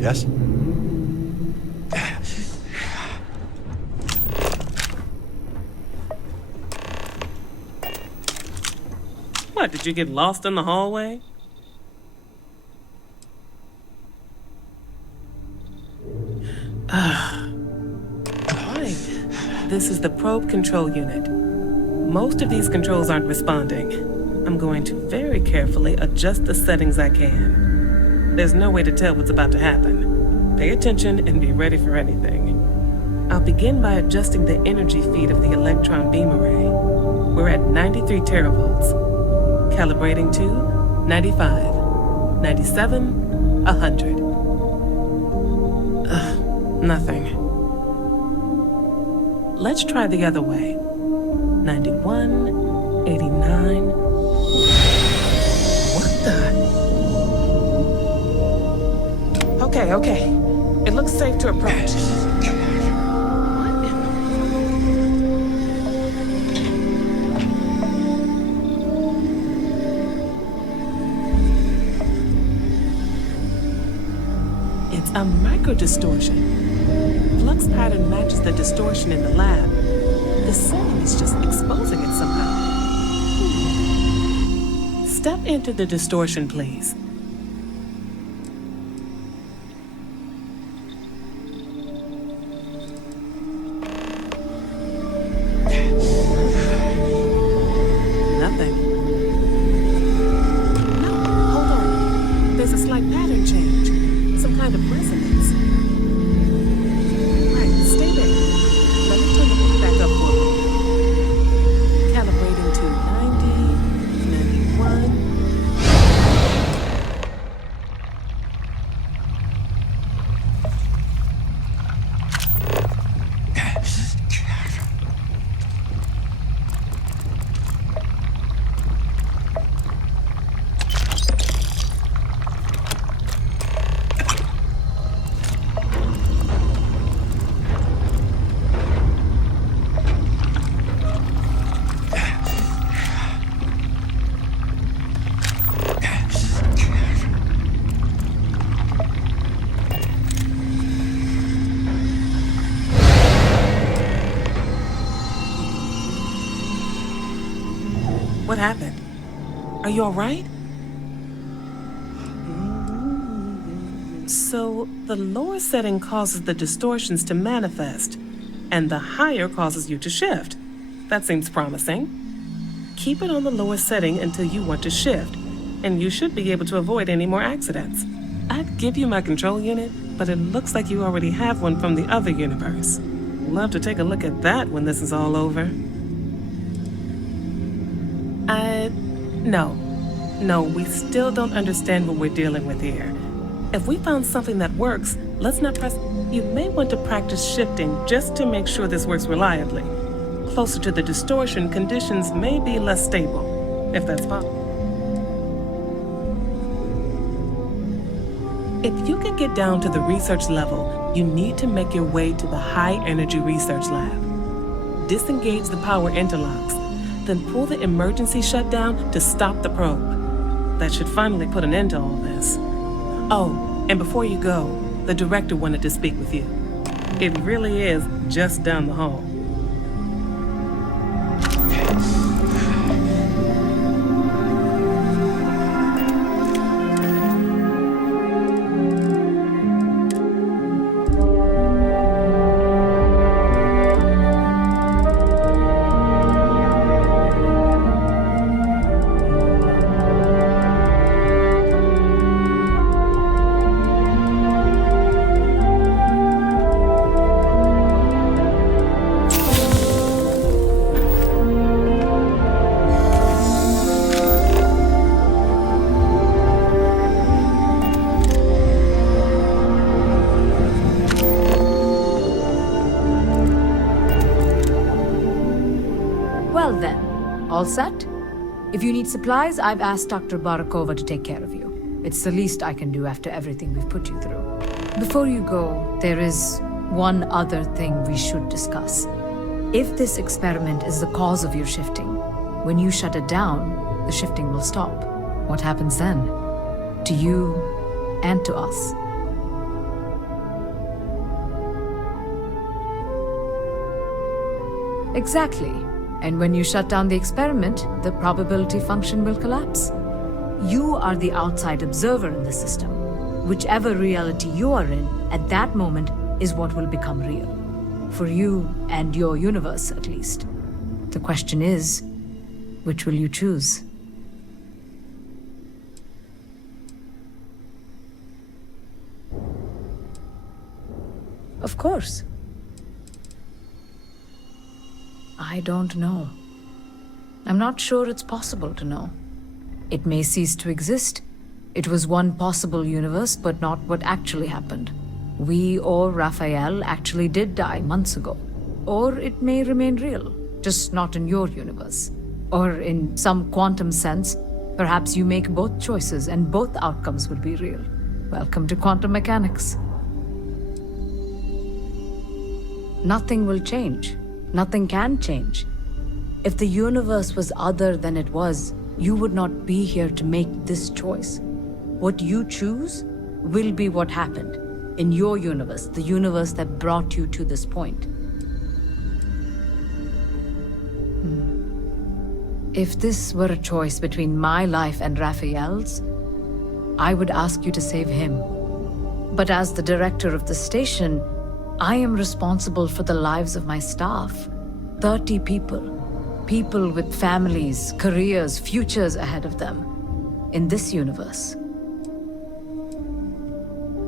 Yes? What, did you get lost in the hallway? Right. This is the probe control unit. Most of these controls aren't responding. I'm going to very carefully adjust the settings I can. There's no way to tell what's about to happen. Pay attention and be ready for anything. I'll begin by adjusting the energy feed of the electron beam array. We're at 93 teravolts. Calibrating to 95, 97, 100. Nothing. Let's try the other way. 91, 89. What the? Okay. It looks safe to approach. It's a microdistortion. Flux pattern matches the distortion in the lab. The setting is just exposing it somehow. Step into the distortion, please. Nothing. No, hold on. There's a slight pattern change. Some kind of resonance. What happened? Are you all right? So, the lower setting causes the distortions to manifest, and the higher causes you to shift. That seems promising. Keep it on the lower setting until you want to shift, and you should be able to avoid any more accidents. I'd give you my control unit, but it looks like you already have one from the other universe. Love to take a look at that when this is all over. No, we still don't understand what we're dealing with here. If we found something that works, let's not press. You may want to practice shifting just to make sure this works reliably. Closer to the distortion, conditions may be less stable, if that's possible. If you can get down to the research level, you need to make your way to the high energy research lab. Disengage the power interlocks, then pull the emergency shutdown to stop the probe. That should finally put an end to all this. Oh, and before you go, the director wanted to speak with you. It really is just down the hall. Well then, all set? If you need supplies, I've asked Dr. Barakova to take care of you. It's the least I can do after everything we've put you through. Before you go, there is one other thing we should discuss. If this experiment is the cause of your shifting, when you shut it down, the shifting will stop. What happens then? To you and to us. Exactly. And when you shut down the experiment, the probability function will collapse. You are the outside observer in the system. Whichever reality you are in at that moment is what will become real. For you and your universe, at least. The question is, which will you choose? Of course. I don't know. I'm not sure it's possible to know. It may cease to exist. It was one possible universe, but not what actually happened. We or Raphael actually did die months ago. Or it may remain real, just not in your universe. Or in some quantum sense, perhaps you make both choices and both outcomes will be real. Welcome to quantum mechanics. Nothing will change. Nothing can change. If the universe was other than it was, you would not be here to make this choice. What you choose will be what happened in your universe, the universe that brought you to this point. If this were a choice between my life and Raphael's, I would ask you to save him. But as the director of the station, I am responsible for the lives of my staff. 30 people. People with families, careers, futures ahead of them. In this universe.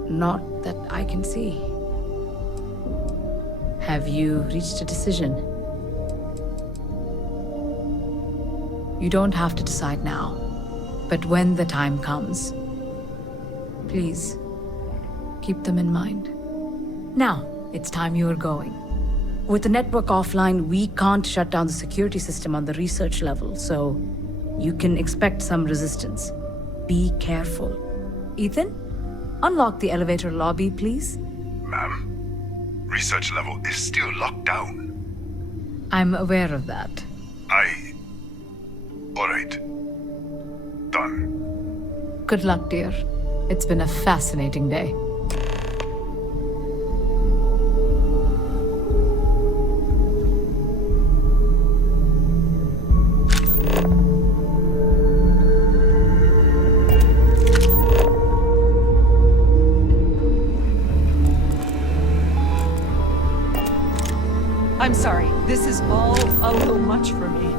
Not that I can see. Have you reached a decision? You don't have to decide now. But when the time comes, please, keep them in mind. Now, it's time you are going. With the network offline, we can't shut down the security system on the research level, so you can expect some resistance. Be careful. Ethan, unlock the elevator lobby, please. Ma'am, research level is still locked down. I'm aware of that. All right. Done. Good luck, dear. It's been a fascinating day. I'm sorry. This is all a little much for me.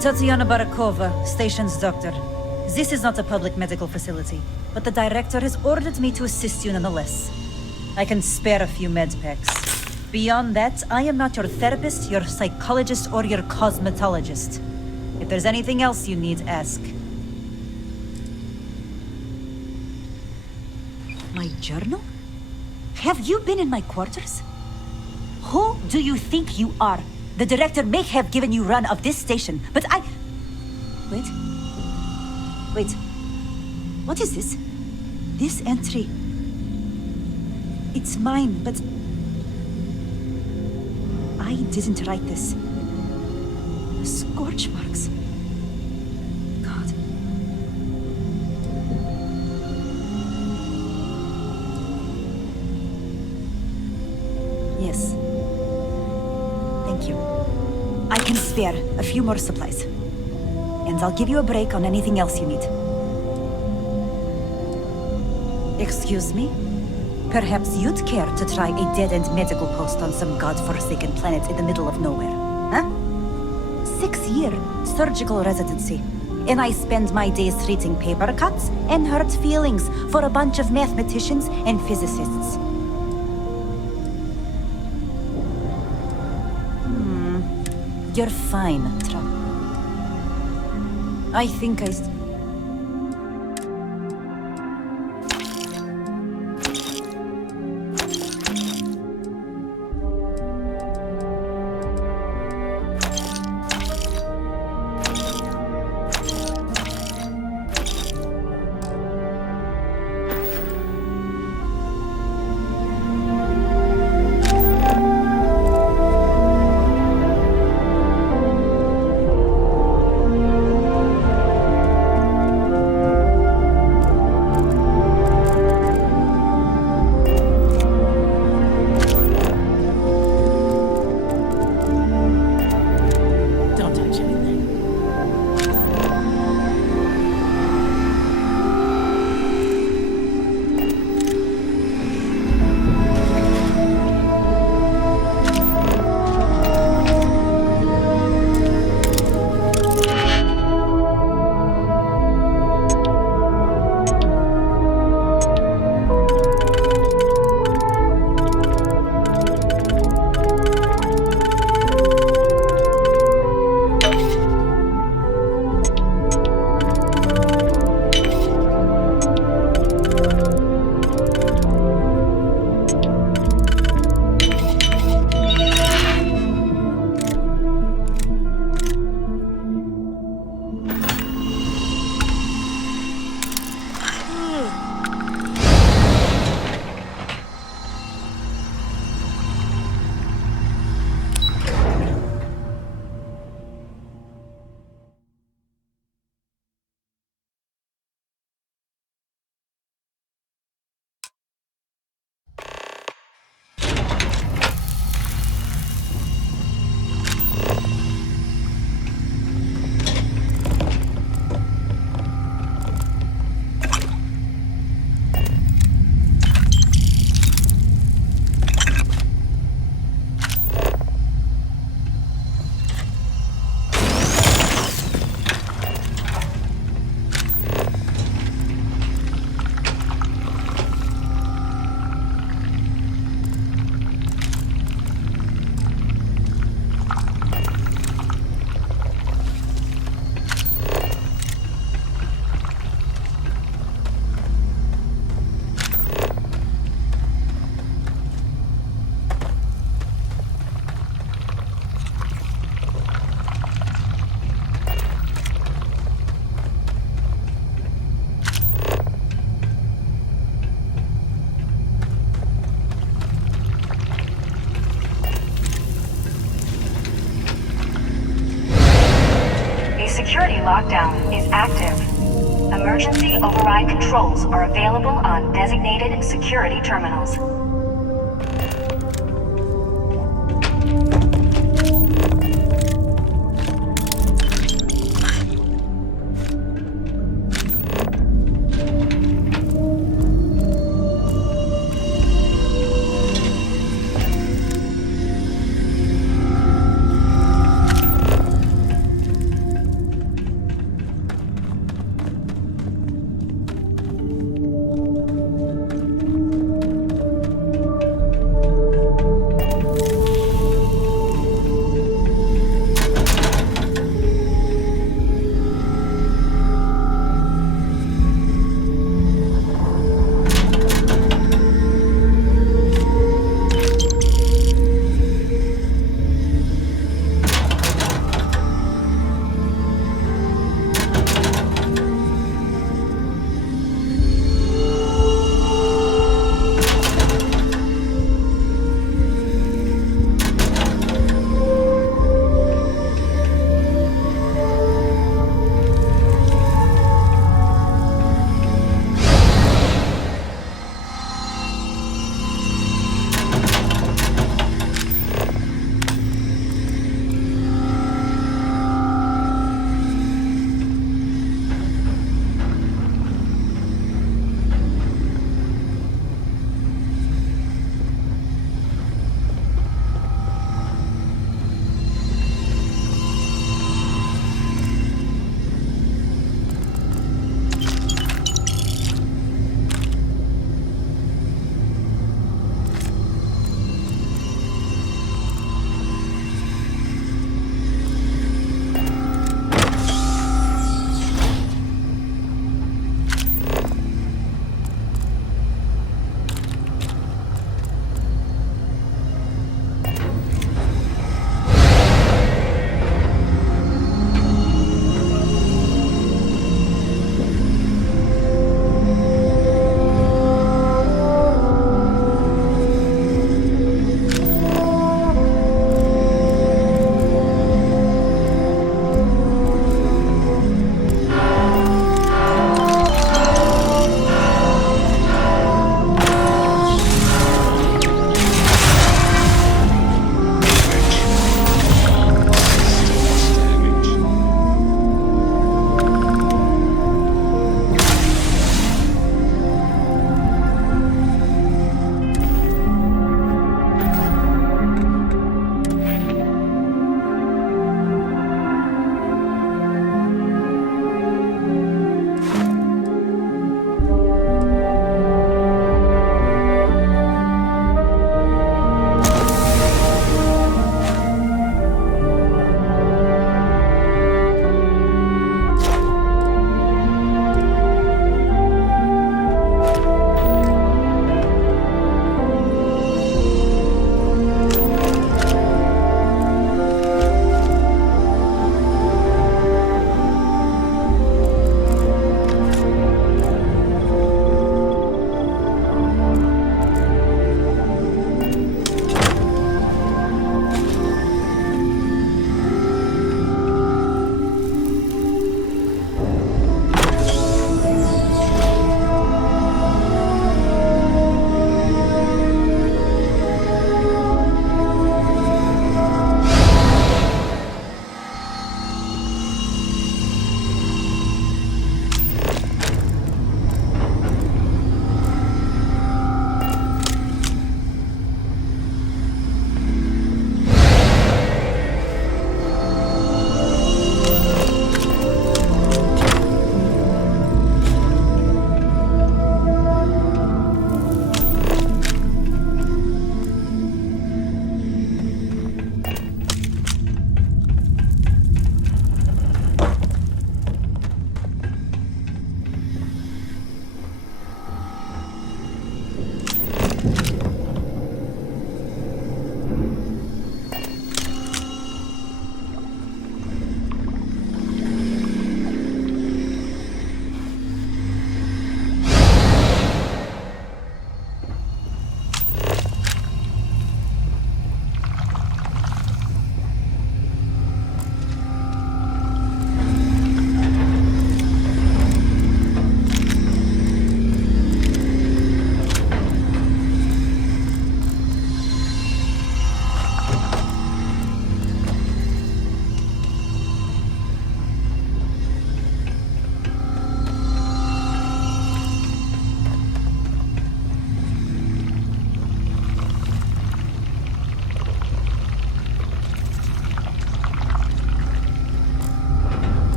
Tatiana Barakova, station's doctor. This is not a public medical facility, but the director has ordered me to assist you nonetheless. I can spare a few med packs. Beyond that, I am not your therapist, your psychologist, or your cosmetologist. If there's anything else you need, ask. My journal? Have you been in my quarters? Who do you think you are? The director may have given you run of this station, but I... Wait. What is this? This entry... It's mine, but... I didn't write this. The scorch marks. God. Yes. Thank you. I can spare a few more supplies. And I'll give you a break on anything else you need. Excuse me? Perhaps you'd care to try a dead-end medical post on some godforsaken planet in the middle of nowhere, huh? 6-year surgical residency. And I spend my days treating paper cuts and hurt feelings for a bunch of mathematicians and physicists. You're fine, Trump. I think I... security lockdown is active. Emergency override controls are available on designated security terminals.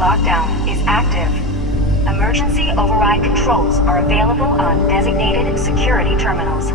lockdown is active. Emergency override controls are available on designated security terminals.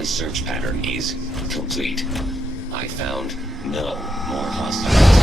My search pattern is complete. I found no more hostiles.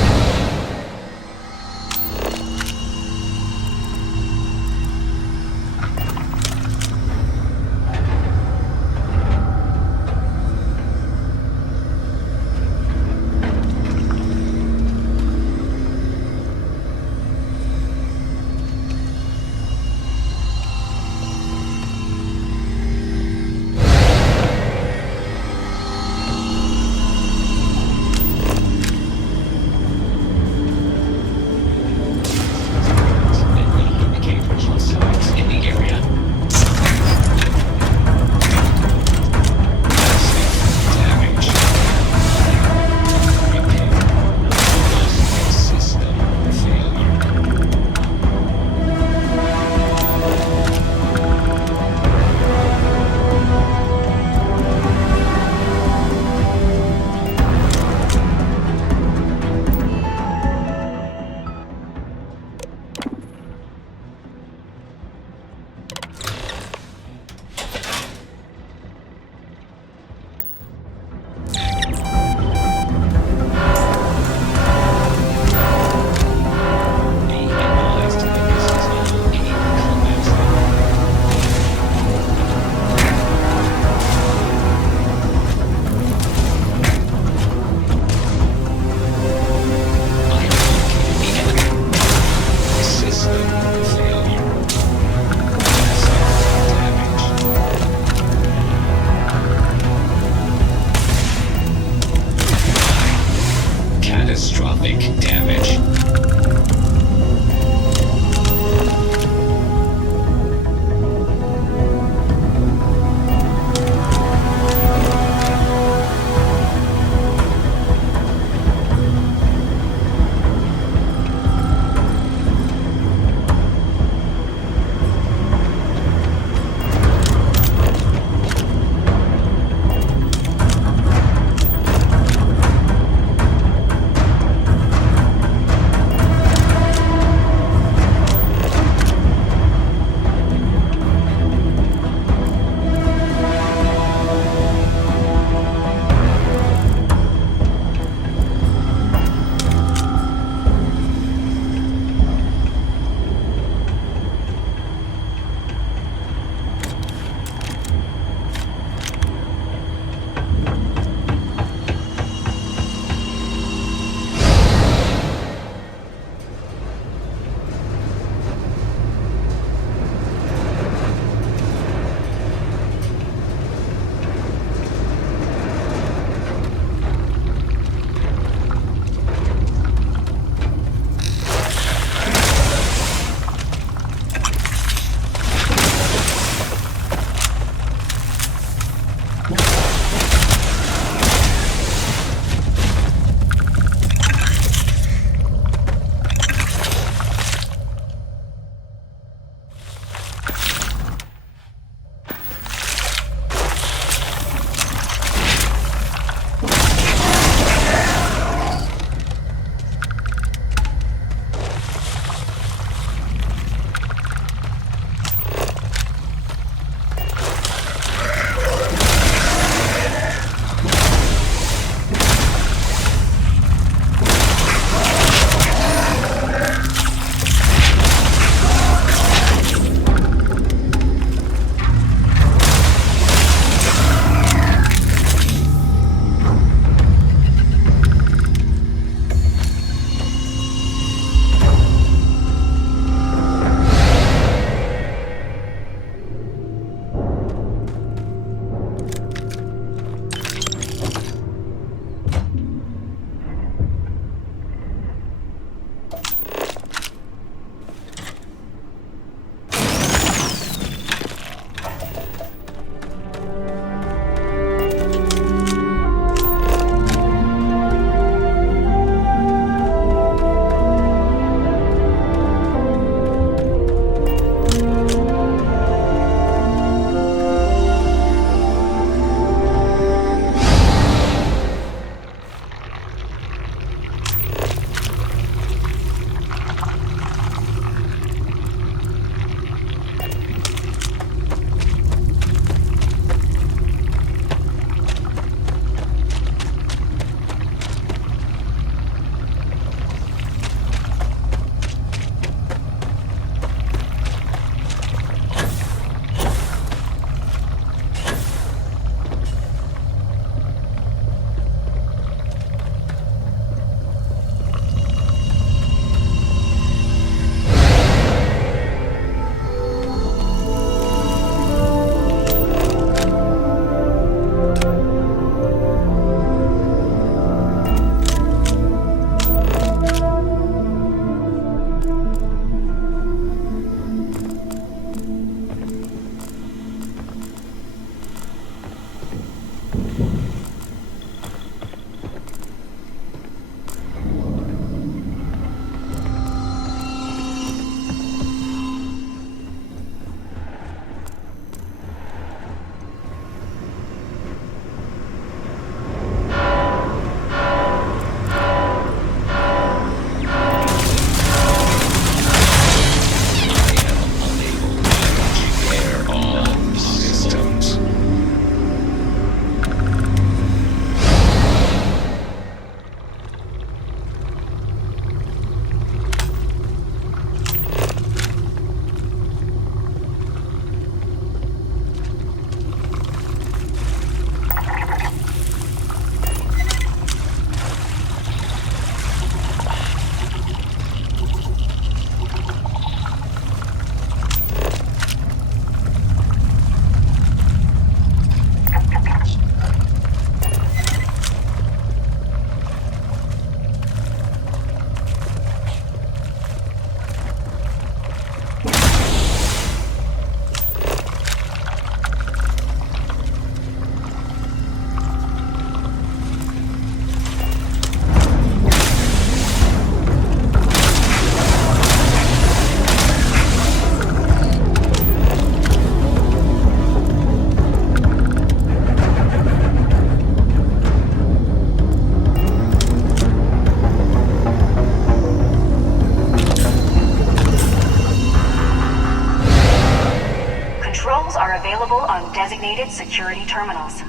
are available on designated security terminals.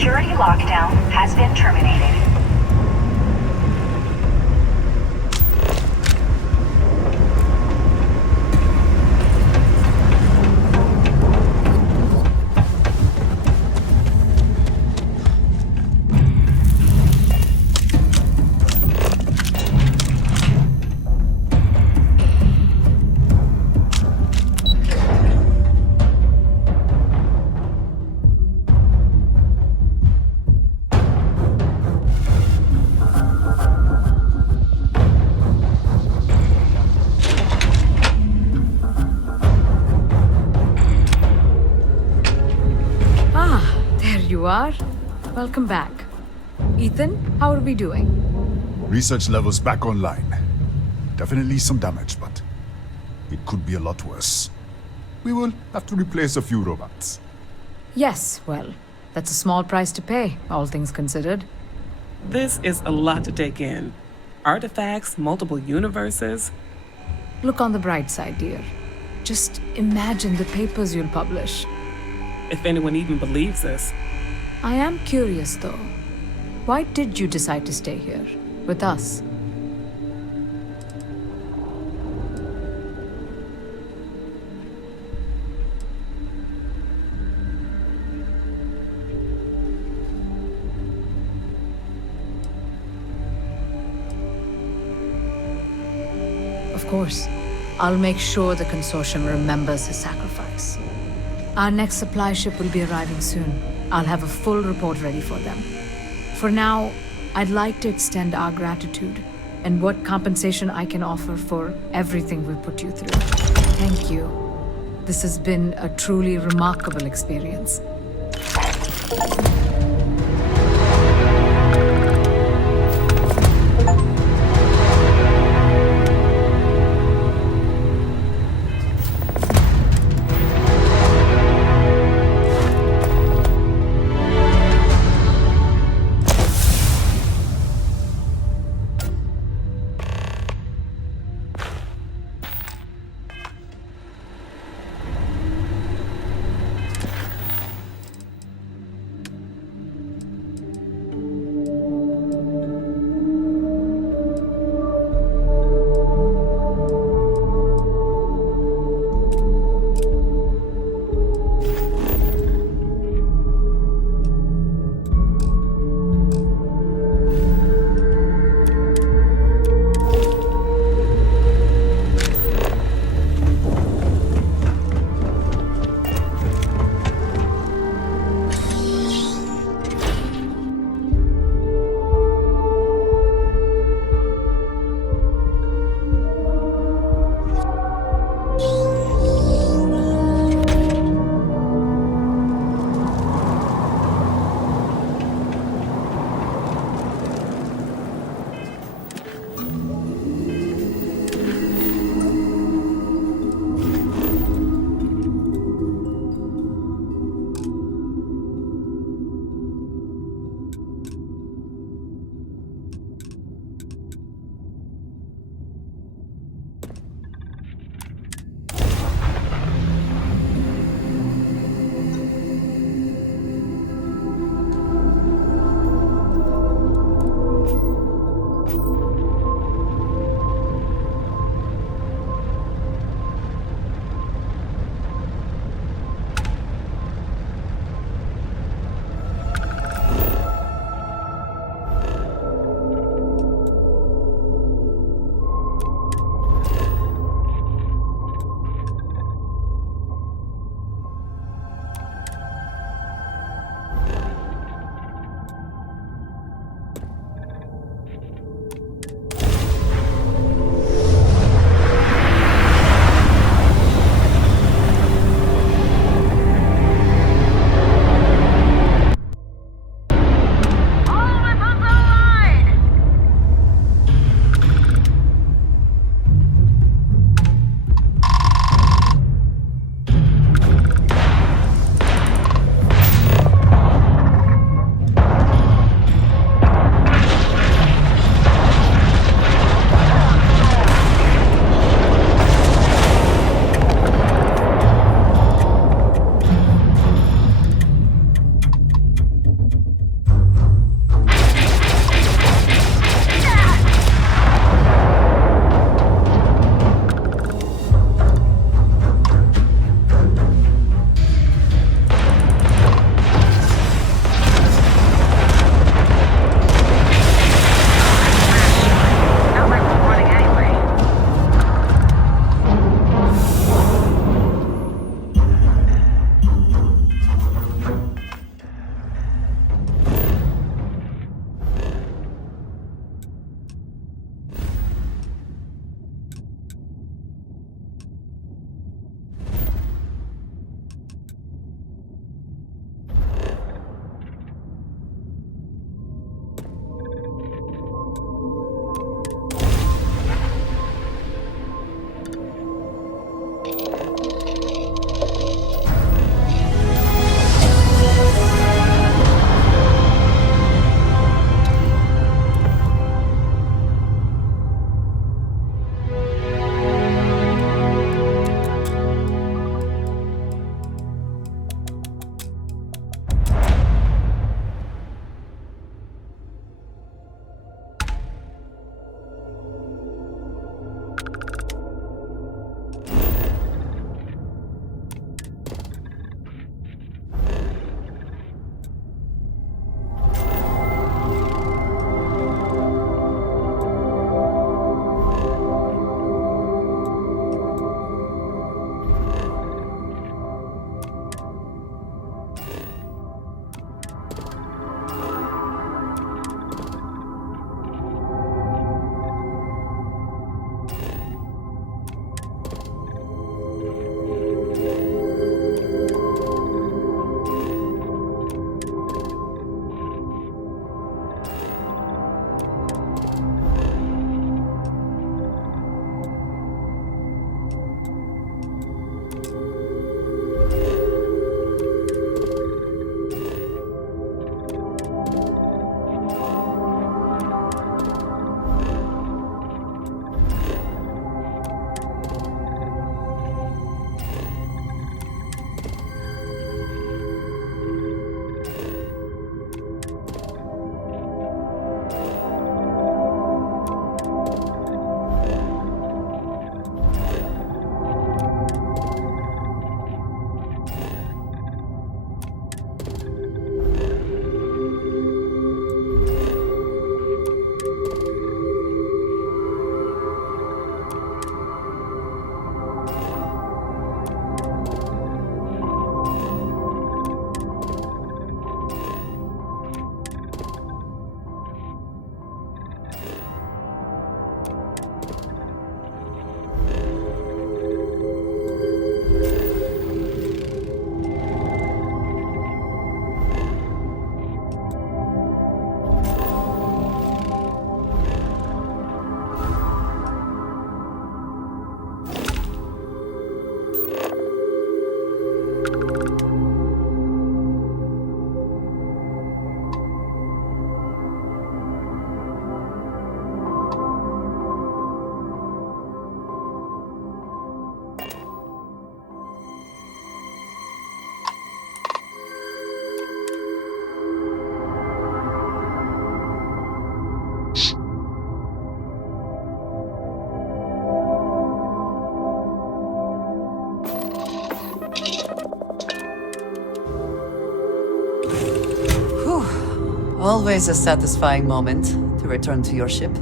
security lockdown has been terminated. You are? Welcome back. Ethan, how are we doing? Research levels back online. Definitely some damage, but it could be a lot worse. We will have to replace a few robots. Yes, well, that's a small price to pay, all things considered. This is a lot to take in. Artifacts, multiple universes. Look on the bright side, dear. Just imagine the papers you'll publish. If anyone even believes this. I am curious, though. Why did you decide to stay here, with us? Of course. I'll make sure the consortium remembers his sacrifice. Our next supply ship will be arriving soon. I'll have a full report ready for them. For now, I'd like to extend our gratitude and what compensation I can offer for everything we put you through. Thank you. This has been a truly remarkable experience. Always a satisfying moment to return to your ship.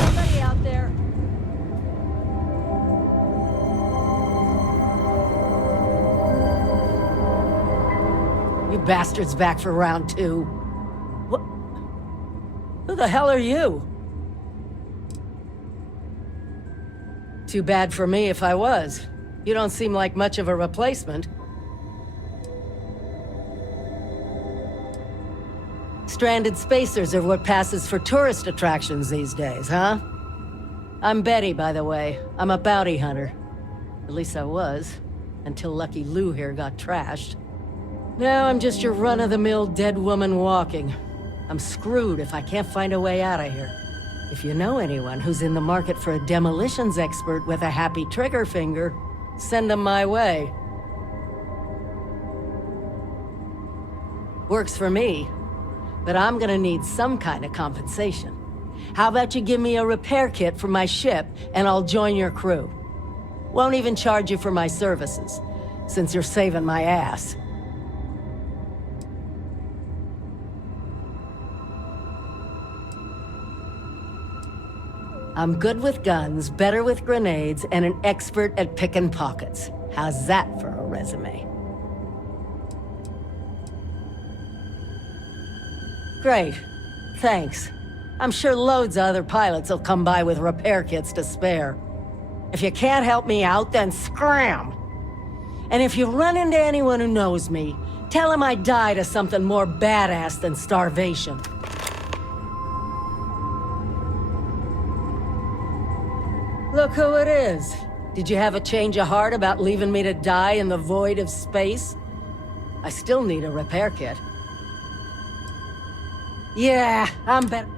Somebody out there. You bastards back for round 2. What? Who the hell are you? Too bad for me if I was. You don't seem like much of a replacement. Stranded spacers are what passes for tourist attractions these days, huh? I'm Betty, by the way. I'm a bounty hunter. At least I was, until Lucky Lou here got trashed. Now I'm just your run-of-the-mill dead woman walking. I'm screwed if I can't find a way out of here. If you know anyone who's in the market for a demolitions expert with a happy trigger finger, send them my way. Works for me, but I'm gonna need some kind of compensation. How about you give me a repair kit for my ship, and I'll join your crew? Won't even charge you for my services, since you're saving my ass. I'm good with guns, better with grenades, and an expert at picking pockets. How's that for a resume? Great. Thanks. I'm sure loads of other pilots will come by with repair kits to spare. If you can't help me out, then scram! And if you run into anyone who knows me, tell them I died of something more badass than starvation. Look who it is. Did you have a change of heart about leaving me to die in the void of space? I still need a repair kit. Yeah, I'm better.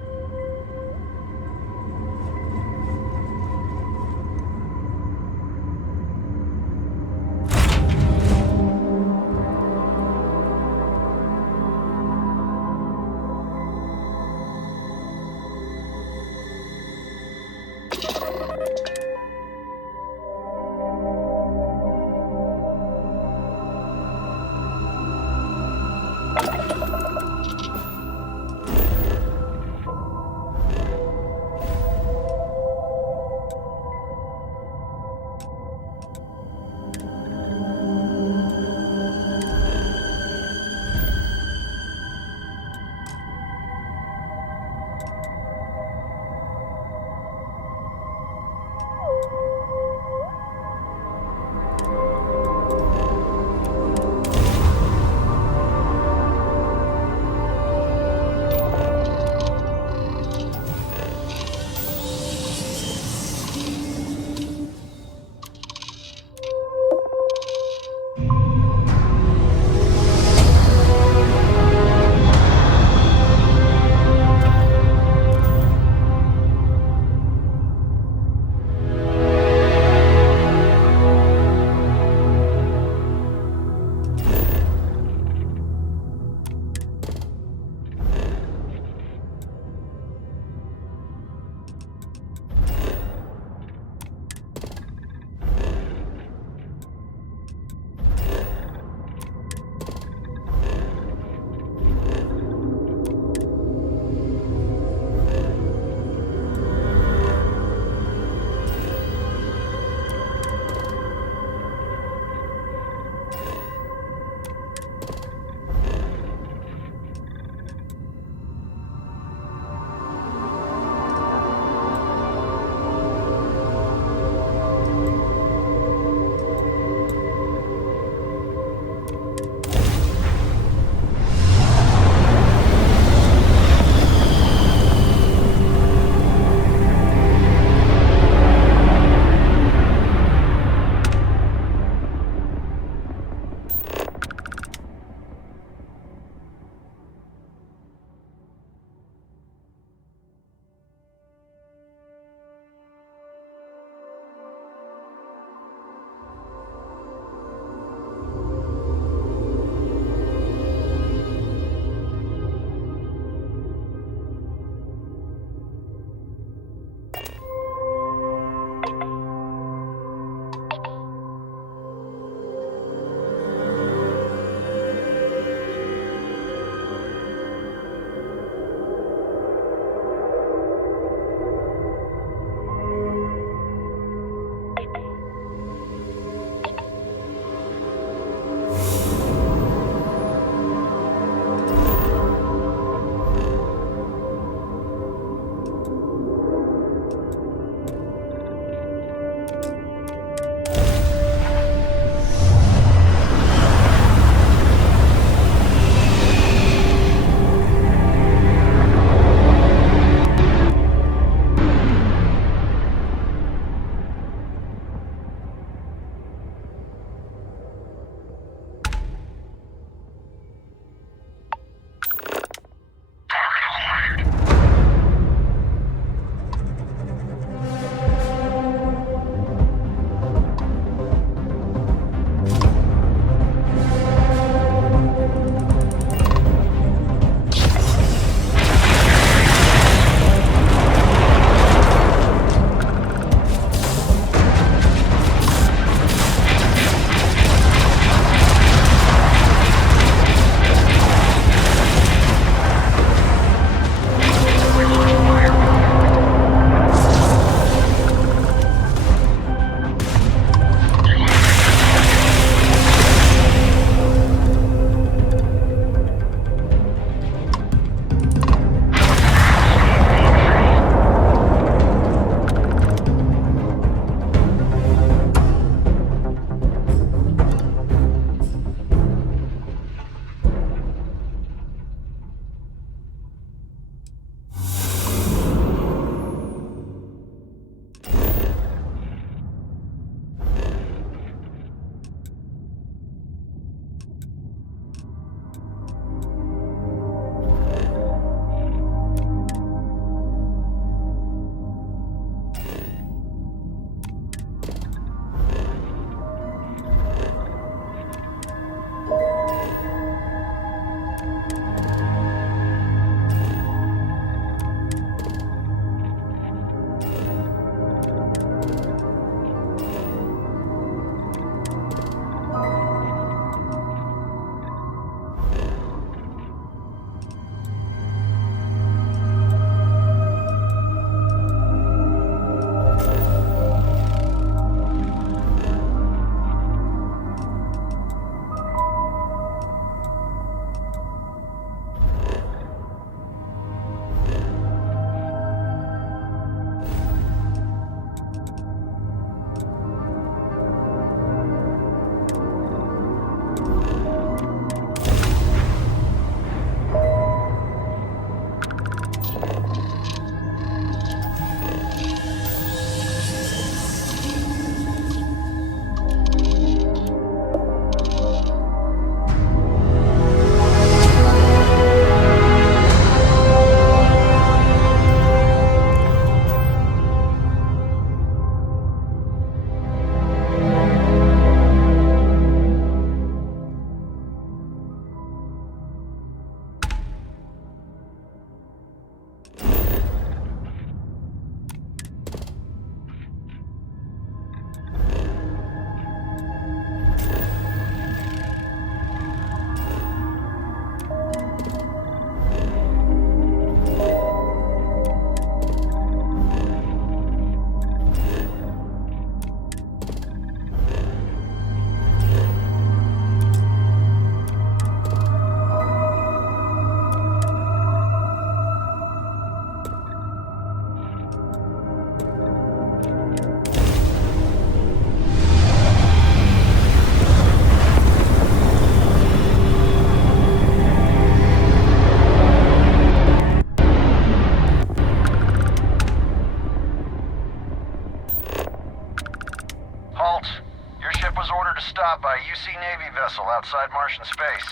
to stop by UC Navy vessel outside Martian space.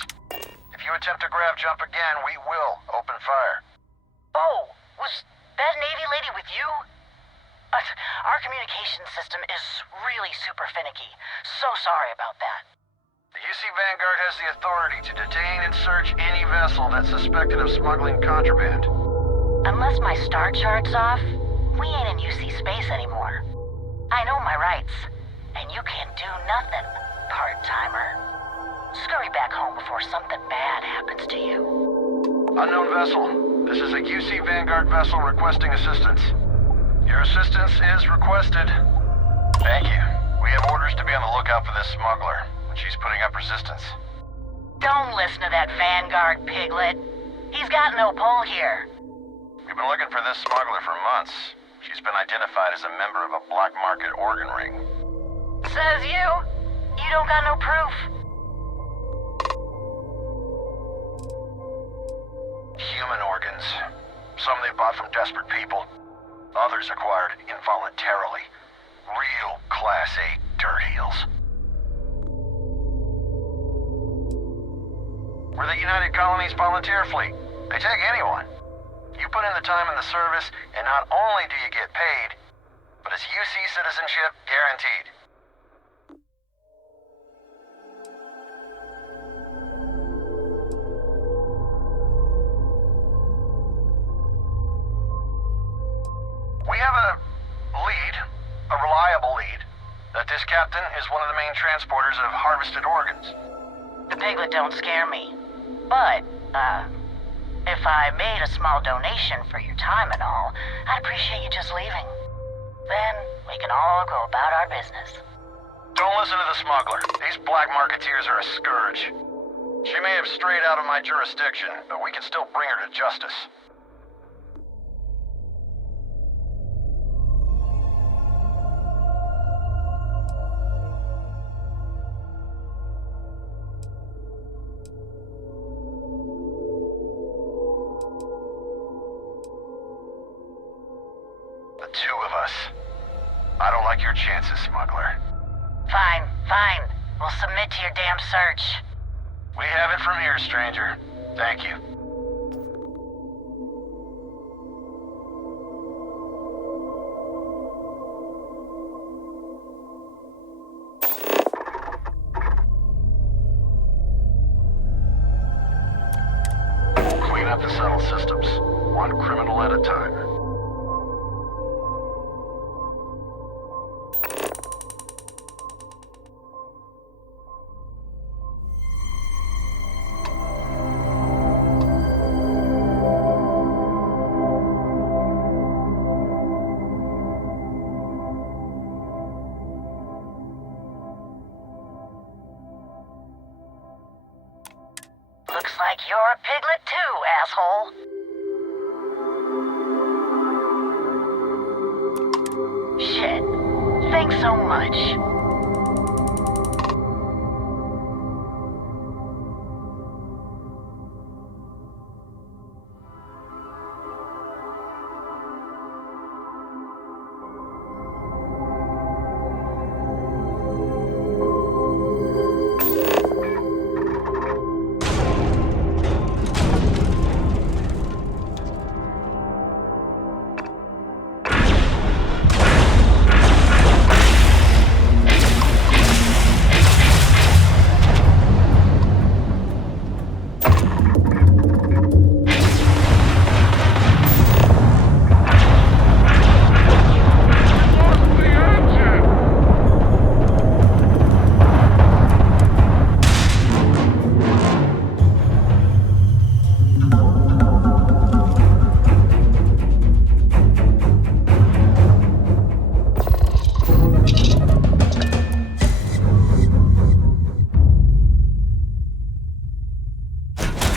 If you attempt to grav jump again, we will open fire. Oh, was that Navy lady with you? Our communication system is really super finicky. So sorry about that. The UC Vanguard has the authority to detain and search any vessel that's suspected of smuggling contraband. Unless my star chart's off, we ain't in UC space anymore. I know my rights, and you can't do nothing, part-timer. Scurry back home before something bad happens to you. Unknown vessel. This is a UC Vanguard vessel requesting assistance. Your assistance is requested. Thank you. We have orders to be on the lookout for this smuggler when she's putting up resistance. Don't listen to that Vanguard piglet. He's got no pull here. We've been looking for this smuggler for months. She's been identified as a member of a black market organ ring. Says you. You don't got no proof. Human organs. Some they bought from desperate people. Others acquired involuntarily. Real Class A dirt heels. We're the United Colonies Volunteer Fleet. They take anyone. You put in the time in the service, and not only do you get paid, but it's UC citizenship guaranteed. We have a lead, a reliable lead, that this captain is one of the main transporters of harvested organs. The piglet don't scare me. But, if I made a small donation for your time and all, I'd appreciate you just leaving. Then we can all go about our business. Don't listen to the smuggler. These black marketeers are a scourge. She may have strayed out of my jurisdiction, but we can still bring her to justice. Two of us. I don't like your chances, smuggler. Fine, fine. We'll submit to your damn search. We have it from here, stranger. Thank you. Clean up the subtle systems. One criminal at a time. Looks like you're a piglet too, asshole. Shit. Thanks so much.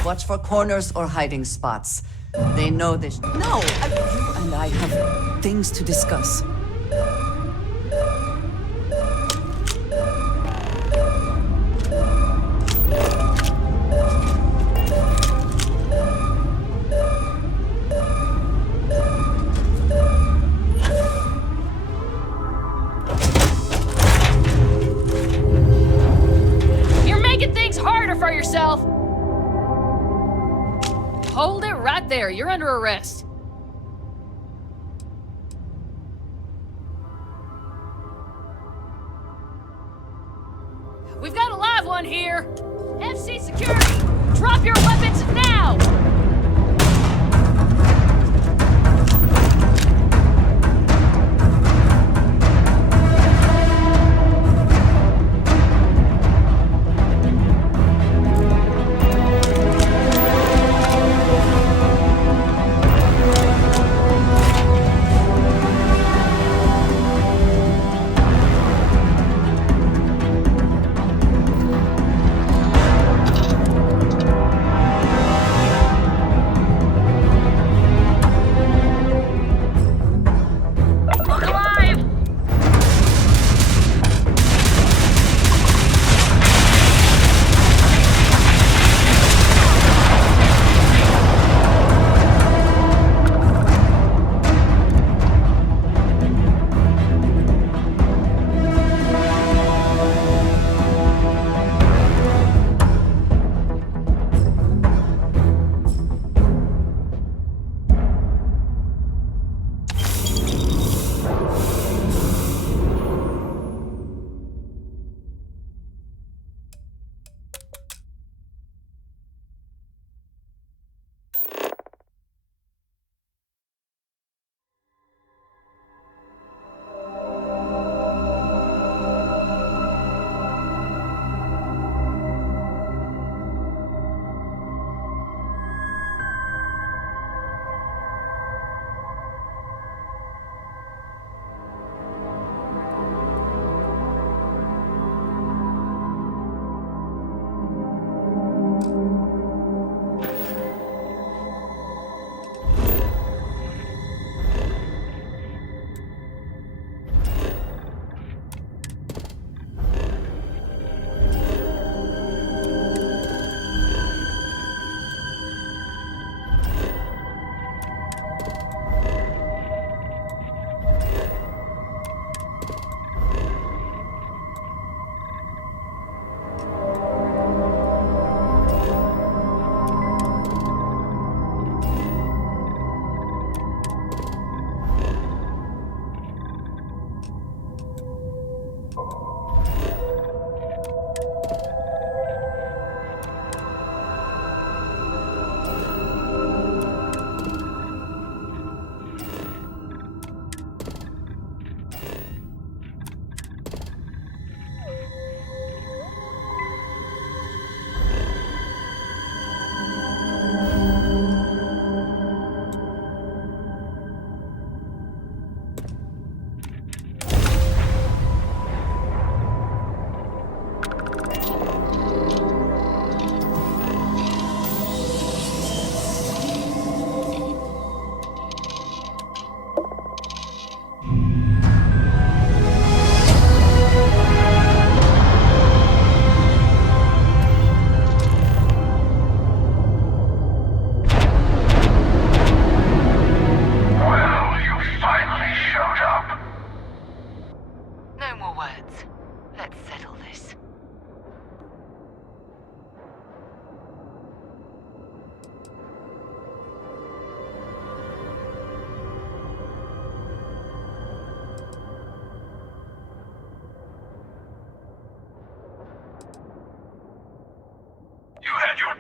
Watch for corners or hiding spots. They know this. No! You and I have things to discuss. there. You're under arrest. We've got a live one here. FC Security, drop your weapons now!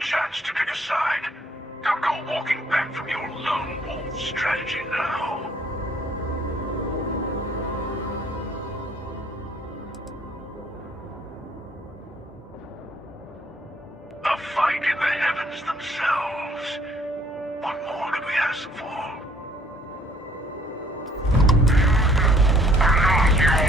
Chance to pick a side. Don't go walking back from your lone wolf strategy now. A fight in the heavens themselves. What more could we ask for? I'm not yours.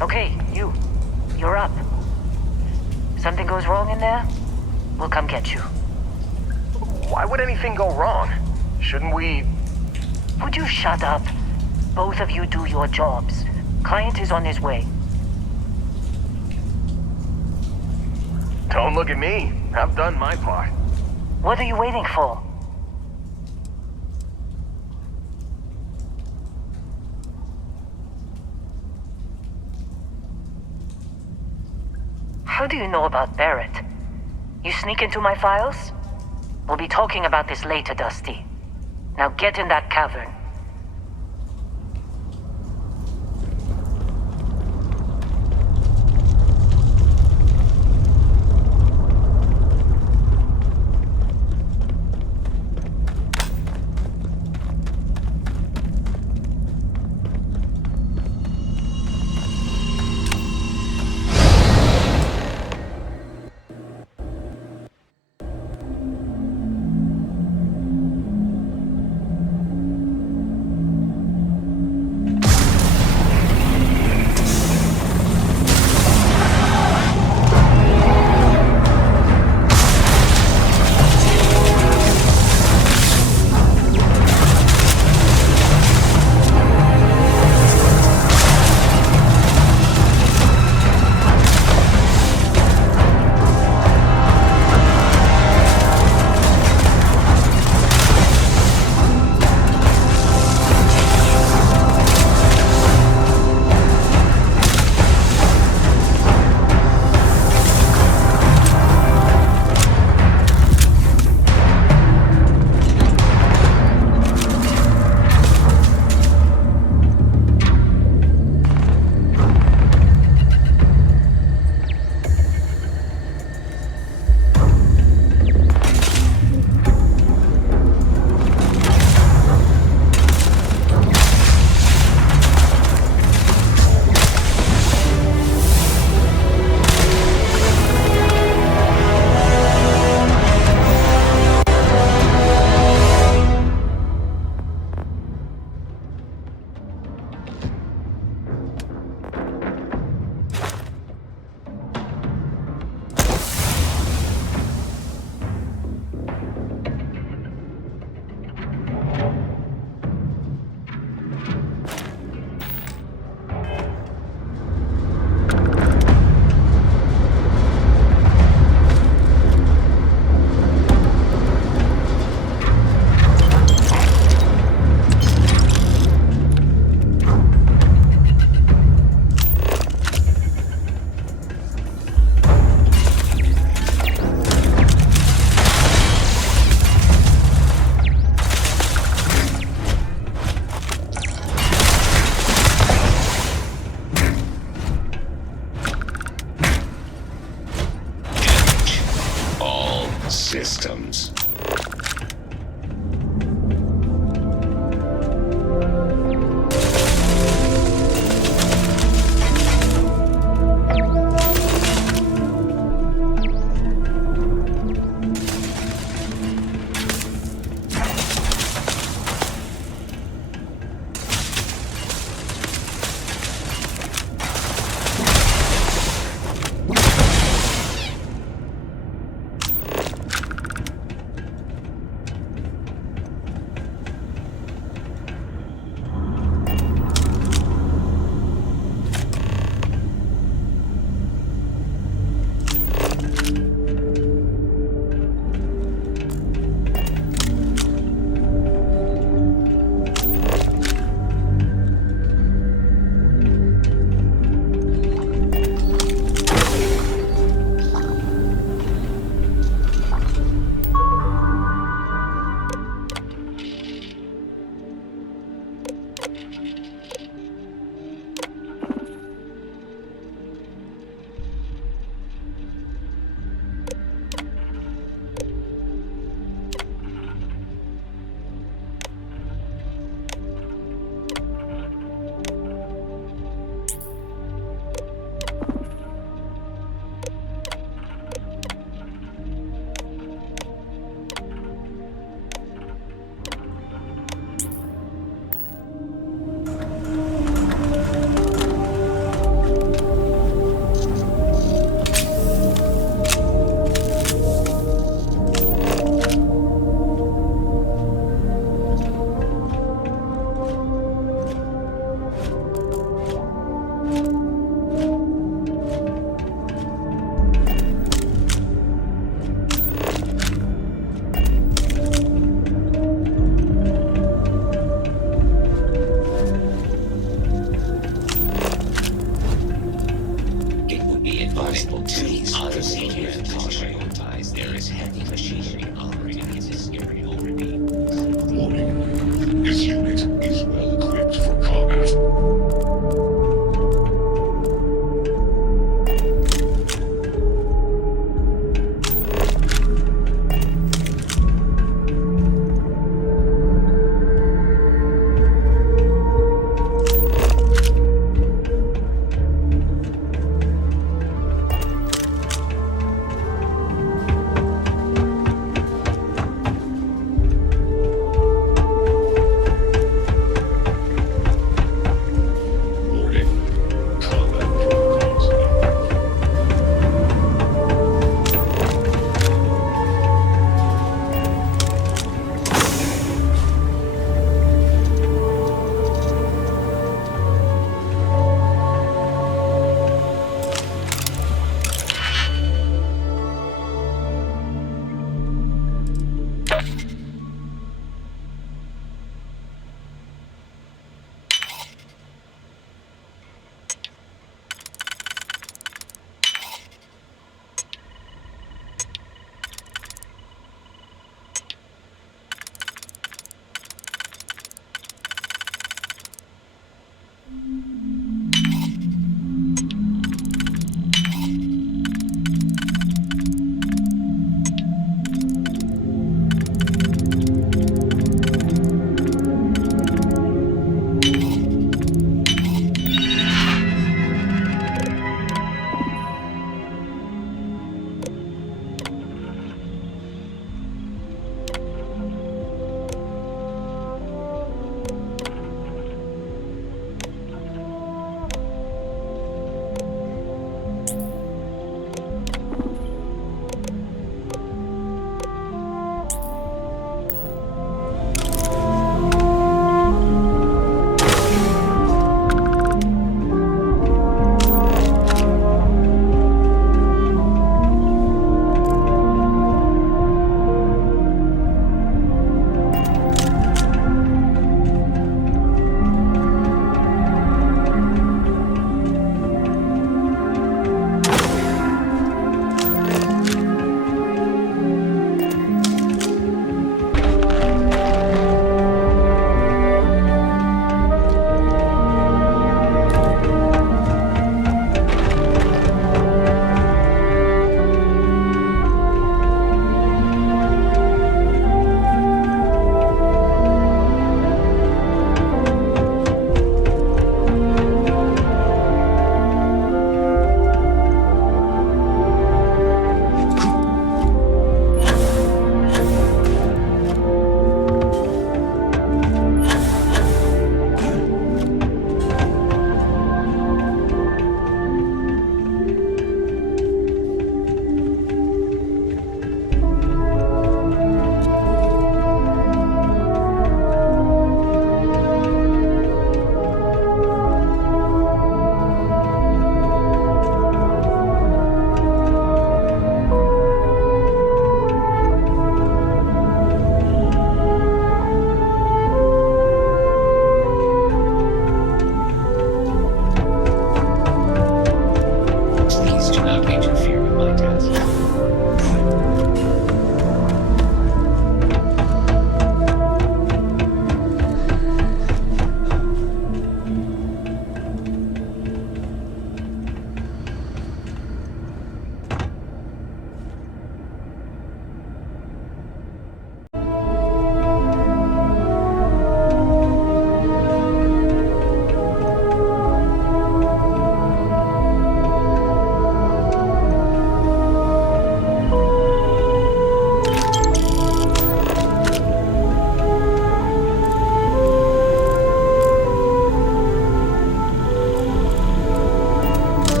Okay, you're up. Something goes wrong in there, we'll come get you. Why would anything go wrong? Shouldn't we... Would you shut up? Both of you do your jobs. Client is on his way. Don't look at me. I've done my part. What are you waiting for? How do you know about Barrett? You sneak into my files? We'll be talking about this later, Dusty. Now get in that cavern.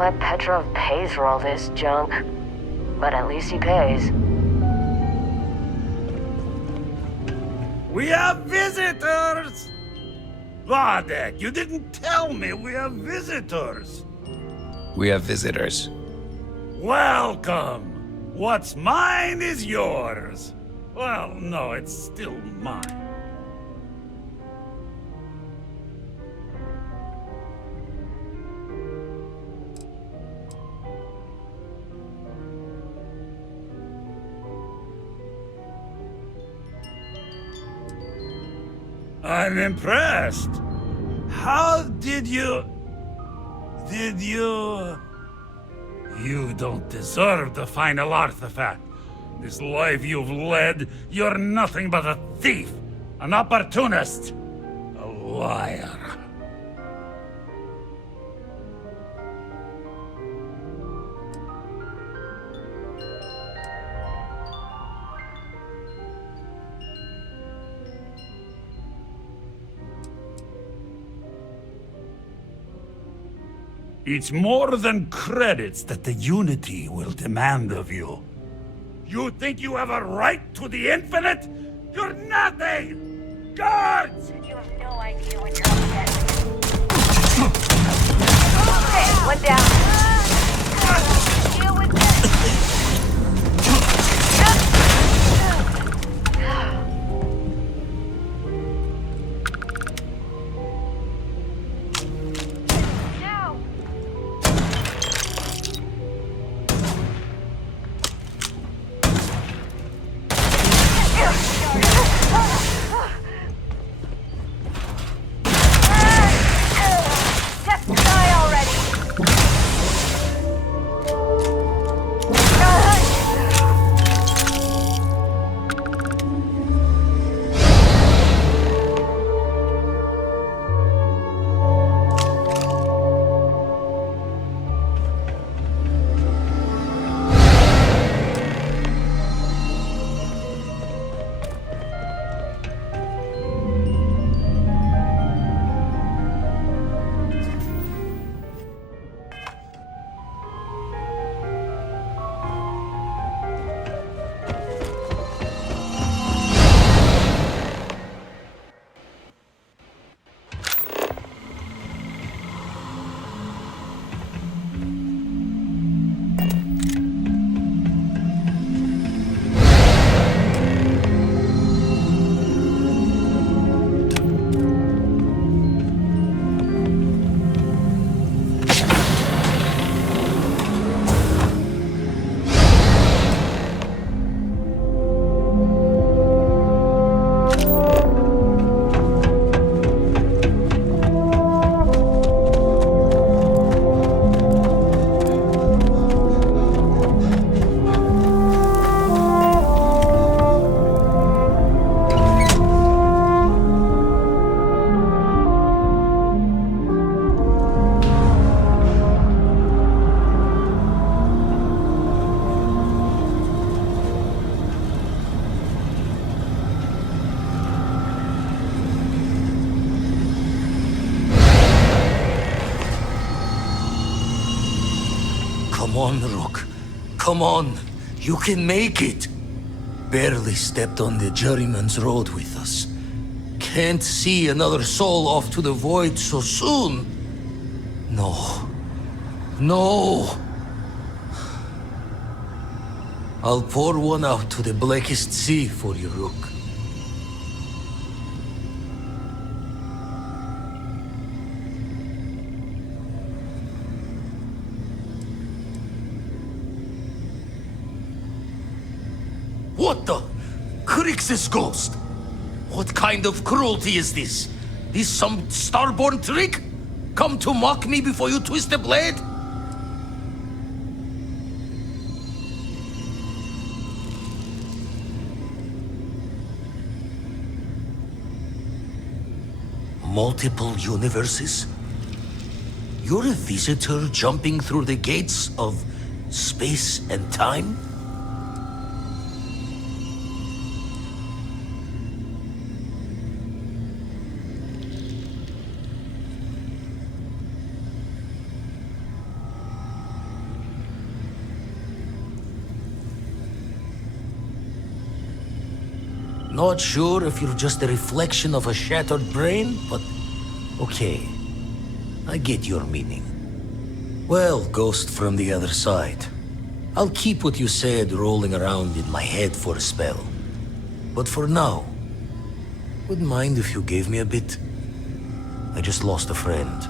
what Petrov pays for all this junk, but at least he pays. We have visitors! Vardek, you didn't tell me we have visitors. We have visitors. Welcome! What's mine is yours. Well, no, it's still mine. I'm impressed. How did you... You don't deserve the final artifact. This life you've led, you're nothing but a thief, an opportunist, a liar. It's more than credits that the Unity will demand of you. You think you have a right to the infinite? You're nothing! Guards! You have no idea what you're up against. Okay, one down. Deal with this. Come on, Rook. Come on. You can make it. Barely stepped on the juryman's road with us. Can't see another soul off to the void so soon. No. No. I'll pour one out to the blackest sea for you, Rook. What the? Crix's ghost? What kind of cruelty is this? This some starborn trick? Come to mock me before you twist the blade? Multiple universes? You're a visitor jumping through the gates of space and time? Not sure if you're just a reflection of a shattered brain, but okay. I get your meaning. Well, ghost from the other side. I'll keep what you said rolling around in my head for a spell. But for now, wouldn't mind if you gave me a bit. I just lost a friend.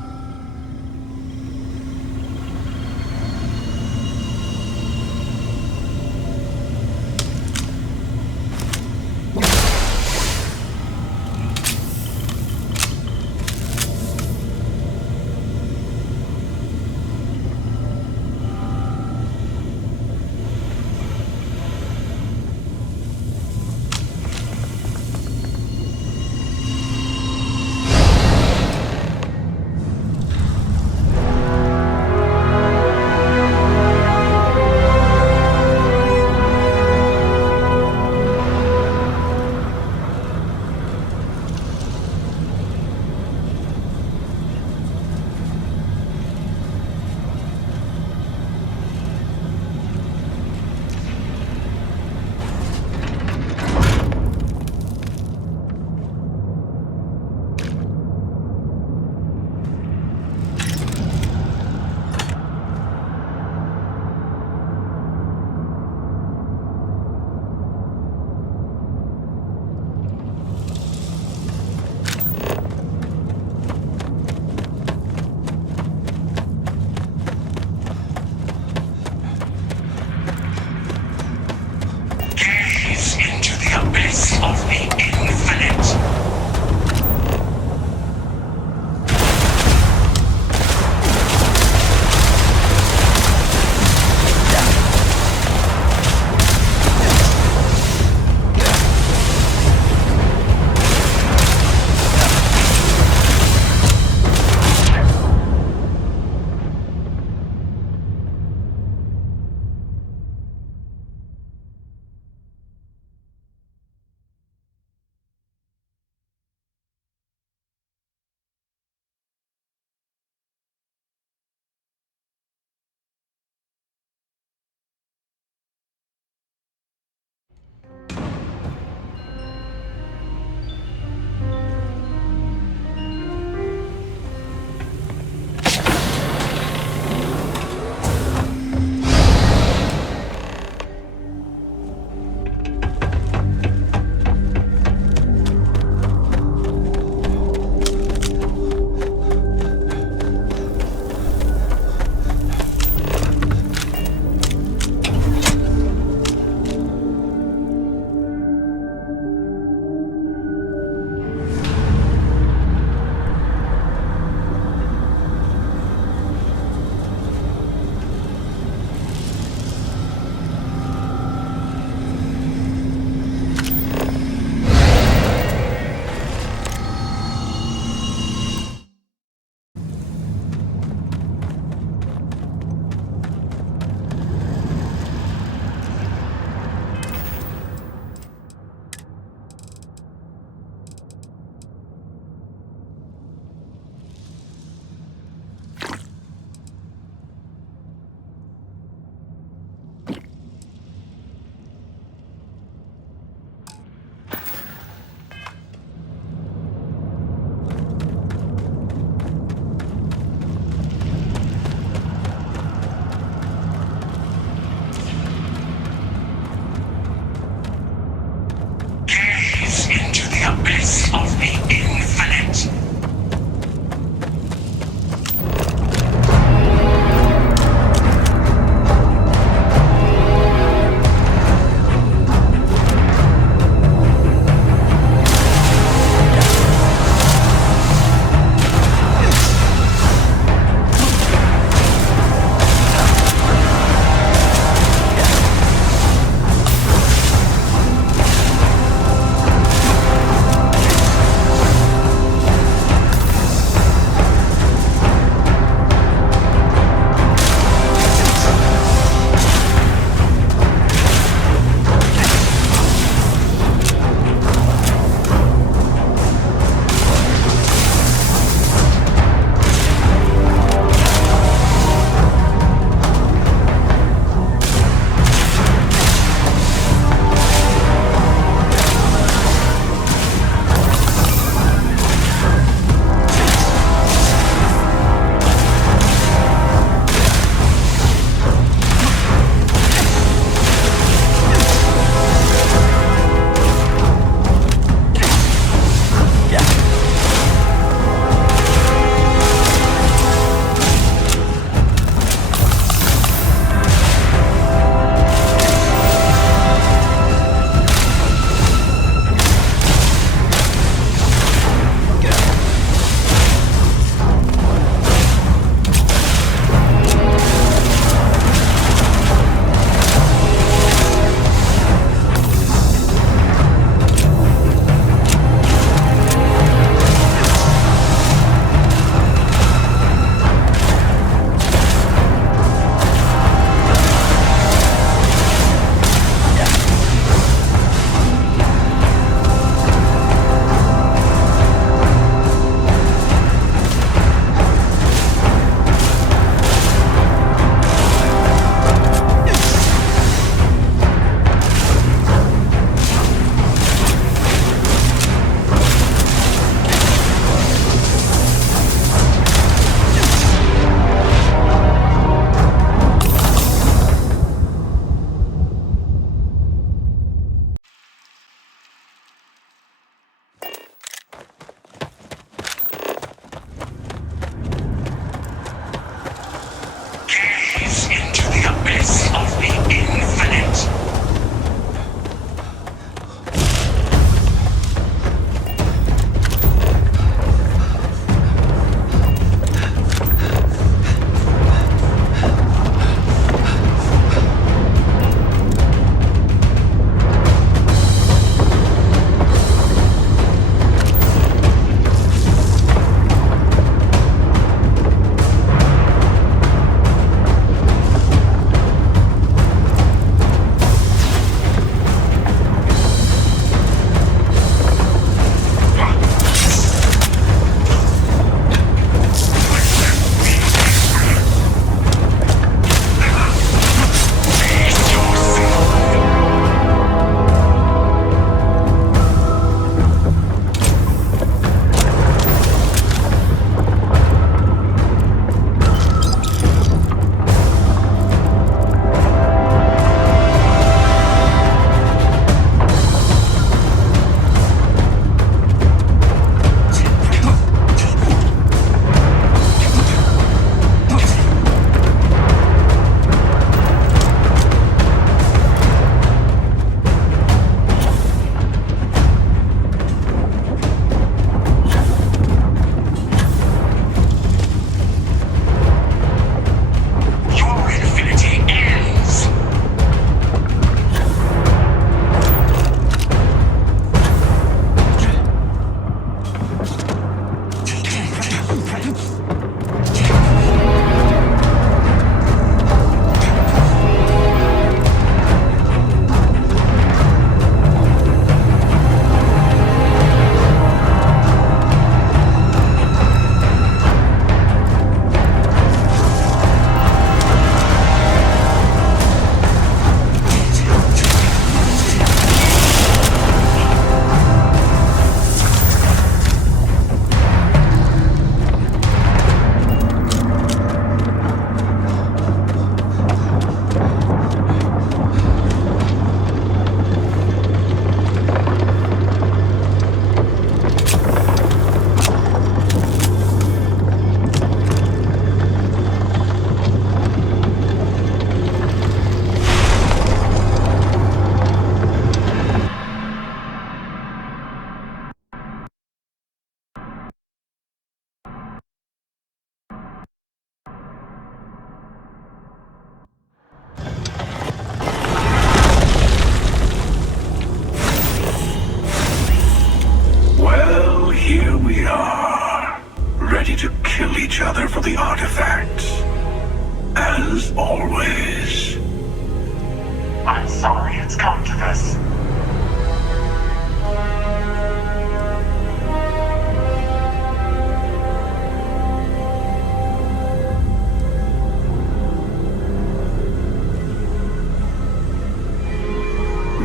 sorry it's come to this.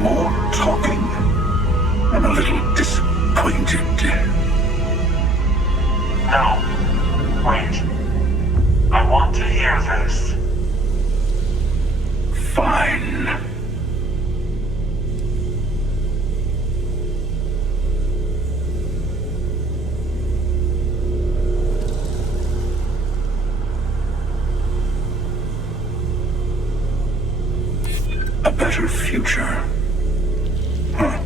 More talking. I'm a little disappointed. No. Wait. I want to hear this. Fine. A better future. Huh.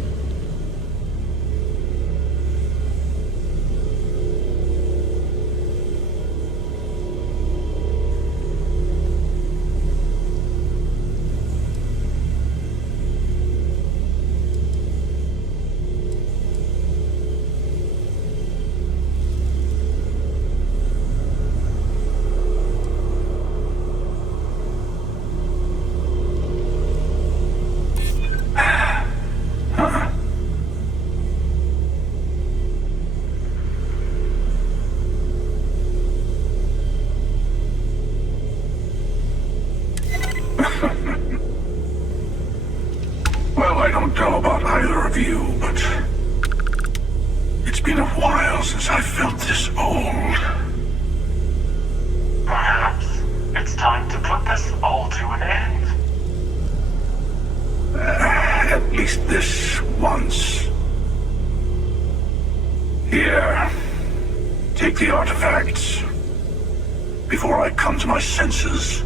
Well, I don't know about either of you, but it's been a while since I felt this old. Perhaps it's time to put this all to an end. At least this once. Here, take the artifacts before I come to my senses.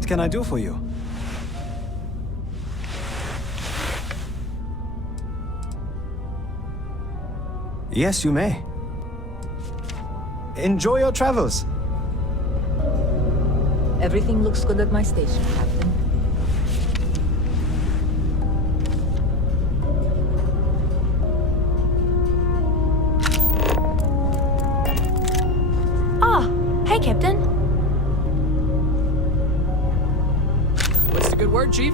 What can I do for you? Yes, you may. Enjoy your travels. Everything looks good at my station, Captain. Ah, hey, Captain. What's the good word, Chief?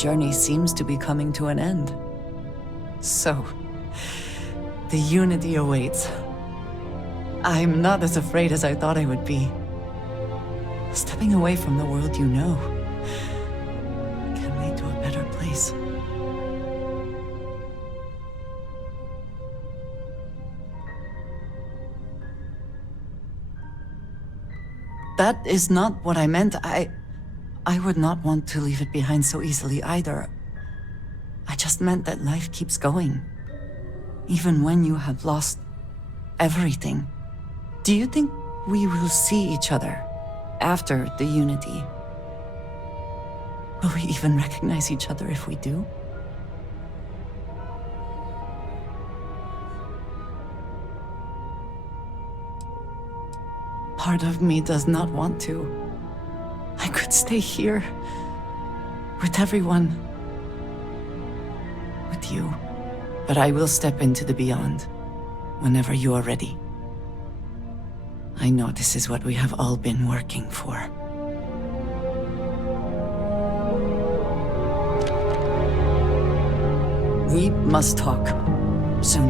Journey seems to be coming to an end. So, the Unity awaits. I'm not as afraid as I thought I would be. Stepping away from the world you know can lead to a better place. That is not what I meant. I would not want to leave it behind so easily either. I just meant that life keeps going. Even when you have lost everything. Do you think we will see each other after the Unity? Will we even recognize each other if we do? Part of me does not want to. I could stay here, with everyone, with you. But I will step into the beyond, whenever you are ready. I know this is what we have all been working for. We must talk, soon.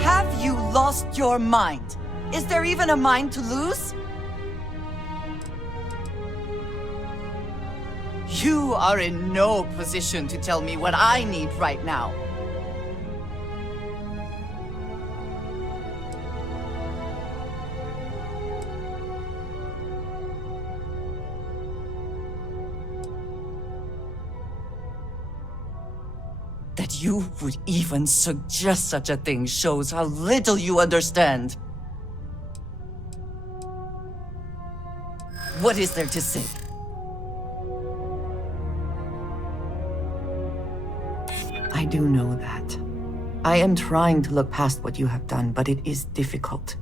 Have you lost your mind? Is there even a mind to lose? You are in no position to tell me what I need right now. That you would even suggest such a thing shows how little you understand. What is there to say? I do know that. I am trying to look past what you have done, but it is difficult.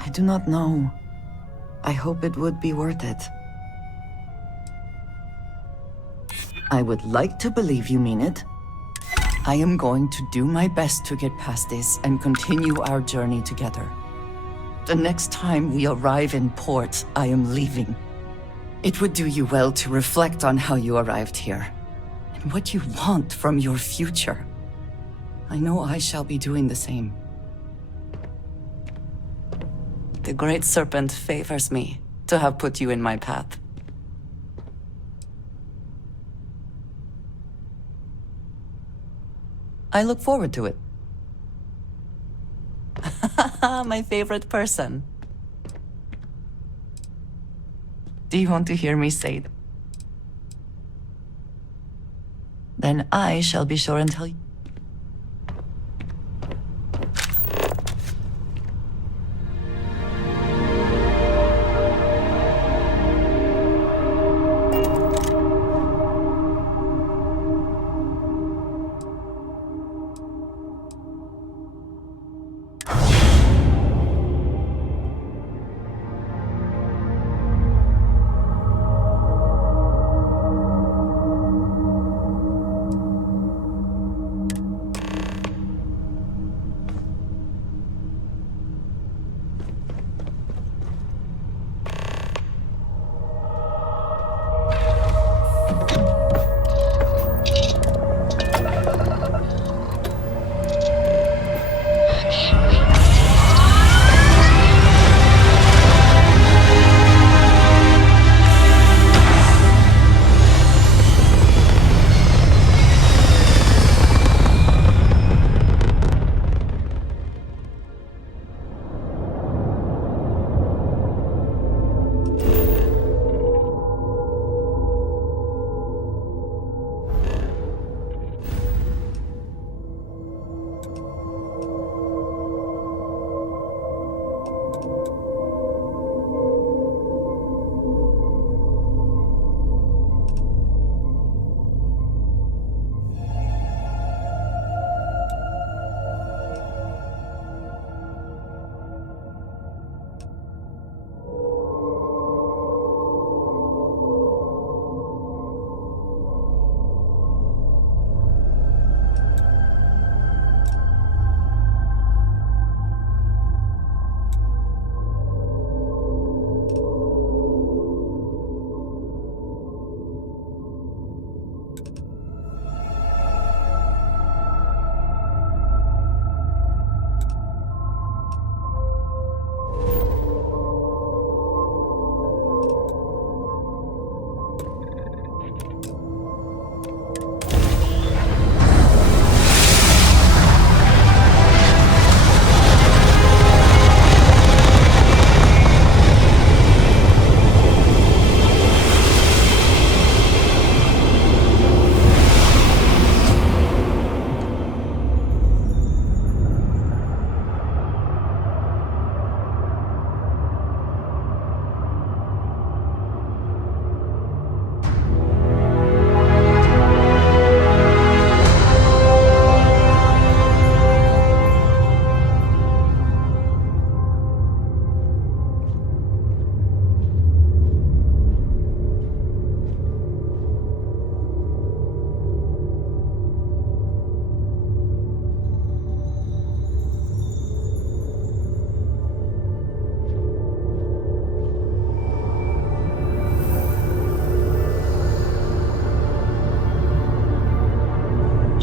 I do not know. I hope it would be worth it. I would like to believe you mean it. I am going to do my best to get past this and continue our journey together. The next time we arrive in port, I am leaving. It would do you well to reflect on how you arrived here, and what you want from your future. I know I shall be doing the same. The Great Serpent favors me to have put you in my path. I look forward to it. My favorite person. Do you want to hear me say it? Then I shall be sure and tell you.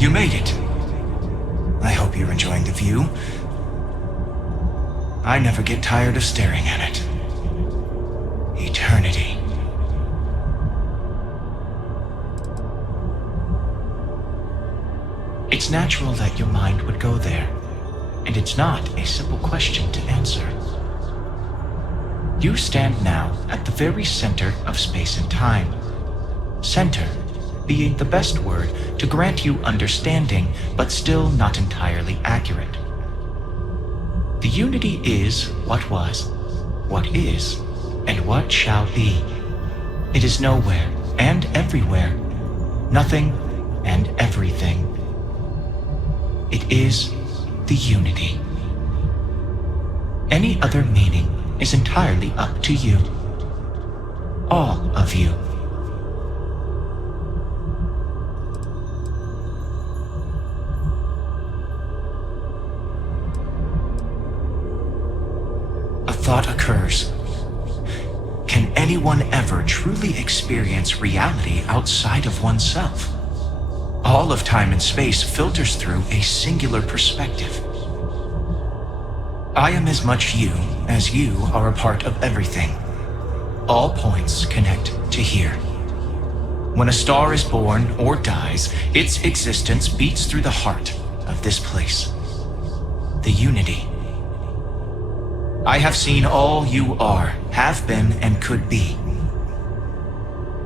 You made it. I hope you're enjoying the view. I never get tired of staring at it. Eternity. It's natural that your mind would go there, and it's not a simple question to answer. You stand now at the very center of space and time. Center being the best word to grant you understanding, but still not entirely accurate. The unity is what was, what is, and what shall be. It is nowhere and everywhere, nothing and everything. It is the unity. Any other meaning is entirely up to you. All of you. A thought occurs. Can anyone ever truly experience reality outside of oneself? All of time and space filters through a singular perspective. I am as much you as you are a part of everything. All points connect to here. When a star is born or dies, its existence beats through the heart of this place. The unity. I have seen all you are, have been, and could be.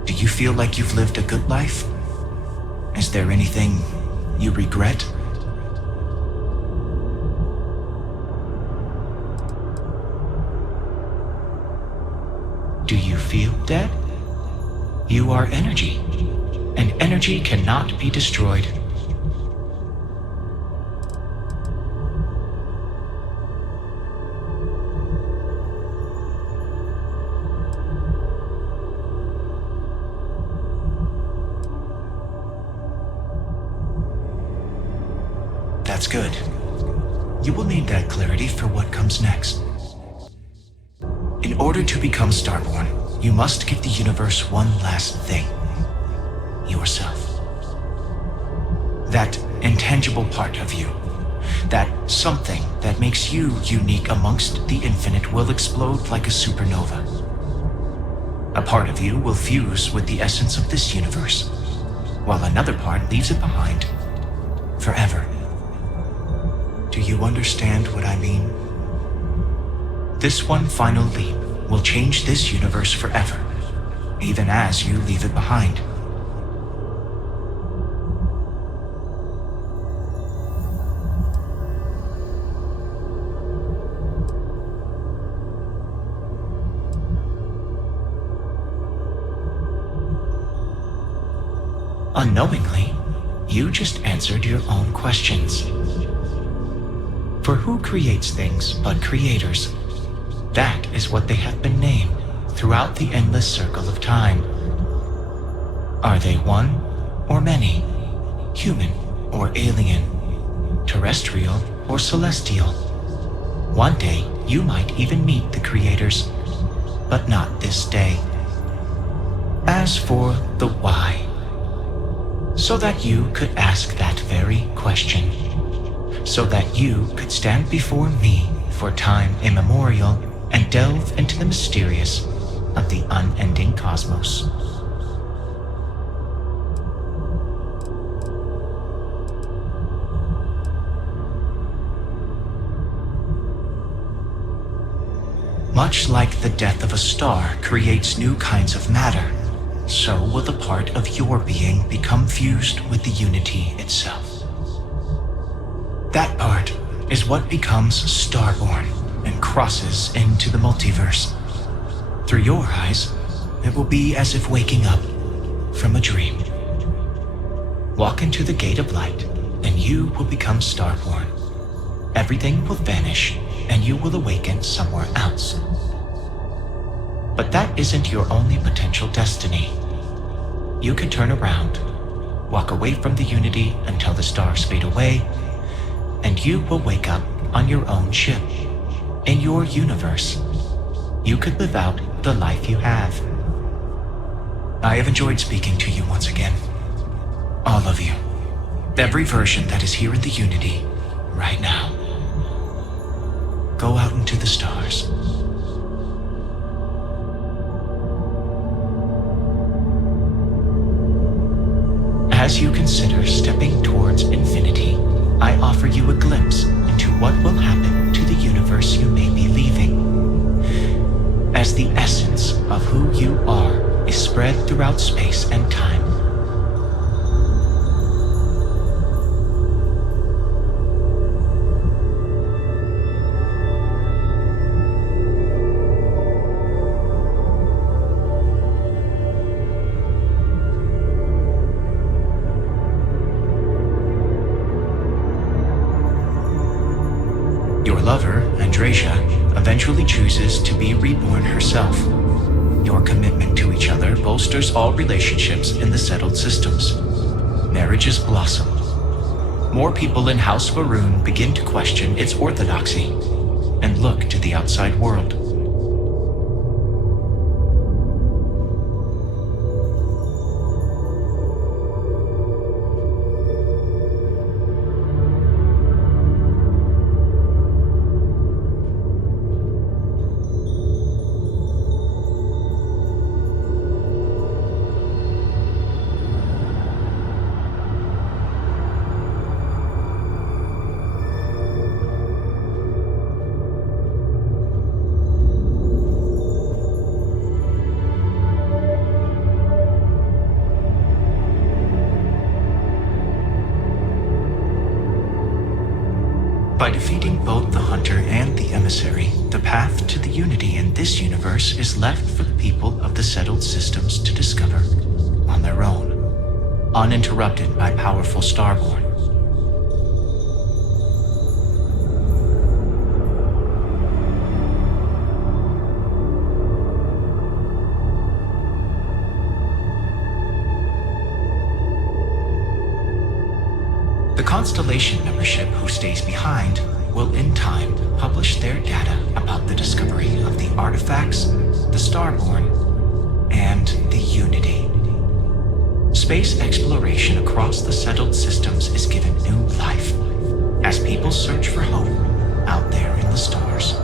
Do you feel like you've lived a good life? Is there anything you regret? Do you feel dead? You are energy, and energy cannot be destroyed. That's good. You will need that clarity for what comes next. In order to become Starborn, you must give the universe one last thing. Yourself. That intangible part of you. That something that makes you unique amongst the infinite will explode like a supernova. A part of you will fuse with the essence of this universe, while another part leaves it behind forever. Do you understand what I mean? This one final leap will change this universe forever, even as you leave it behind. Unknowingly, you just answered your own questions. For who creates things but creators? That is what they have been named throughout the endless circle of time. Are they one or many? Human or alien? Terrestrial or celestial? One day you might even meet the creators, but not this day. As for the why, so that you could ask that very question. So that you could stand before me for time immemorial and delve into the mysterious of the unending cosmos. Much like the death of a star creates new kinds of matter, so will the part of your being become fused with the unity itself. That part is what becomes Starborn and crosses into the multiverse. Through your eyes, it will be as if waking up from a dream. Walk into the gate of light, and you will become Starborn. Everything will vanish, and you will awaken somewhere else. But that isn't your only potential destiny. You can turn around, walk away from the unity until the stars fade away, and you will wake up on your own ship, in your universe. You could live out the life you have. I have enjoyed speaking to you once again. All of you. Every version that is here in the Unity, right now. Go out into the stars. As you consider stepping towards infinity, I offer you a glimpse into what will happen to the universe you may be leaving. As the essence of who you are is spread throughout space and time. Your lover, Andrasia, eventually chooses to be reborn herself. Your commitment to each other bolsters all relationships in the settled systems. Marriages blossom. More people in House Varun begin to question its orthodoxy and look to the outside world. By defeating both the Hunter and the Emissary, the path to the Unity in this universe is left for the people of the settled systems to discover on their own, uninterrupted by powerful Starborn. The Constellation membership who stays behind will in time publish their data about the discovery of the artifacts, the Starborn, and the Unity. Space exploration across the settled systems is given new life as people search for home out there in the stars.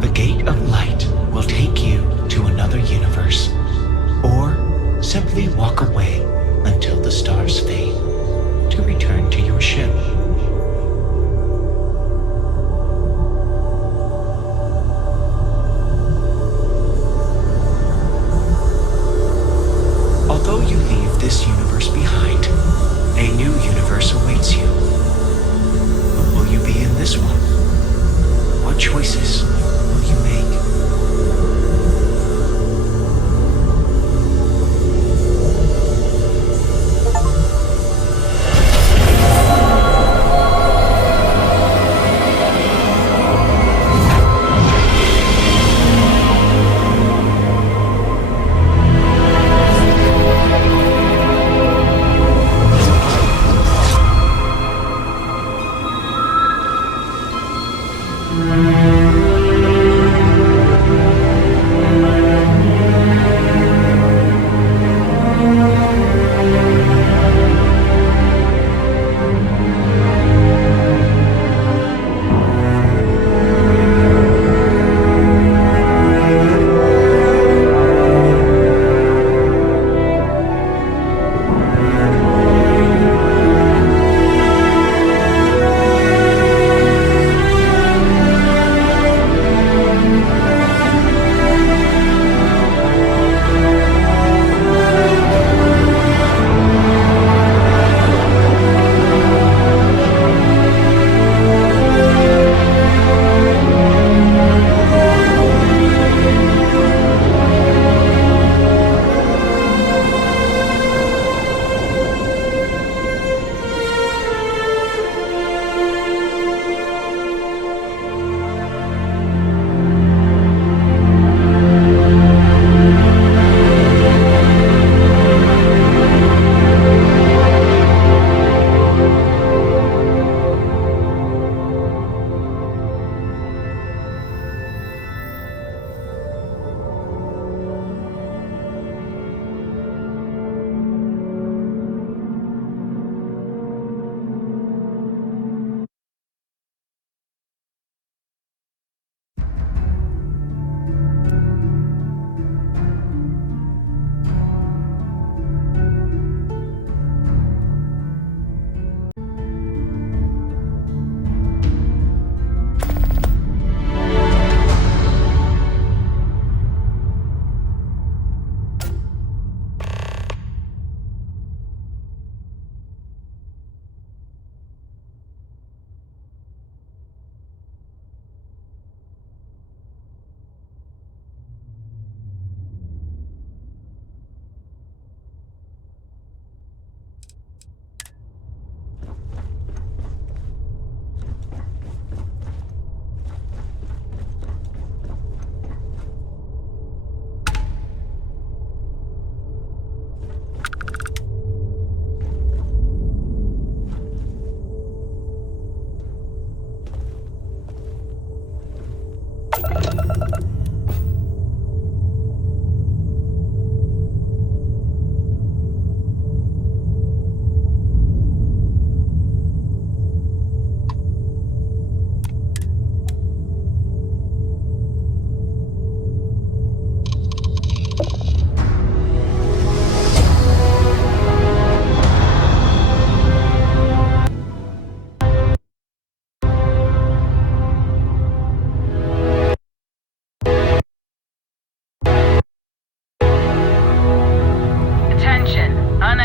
The Gate of Light will take you to another universe, or simply walk away until the stars fade to return to your ship. Although you leave this universe behind, a new universe awaits you. Who will you be in this one? What choices will you make?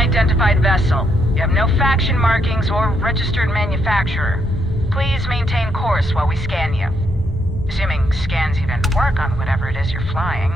unidentified vessel. You have no faction markings or registered manufacturer. Please maintain course while we scan you. Assuming scans even work on whatever it is you're flying.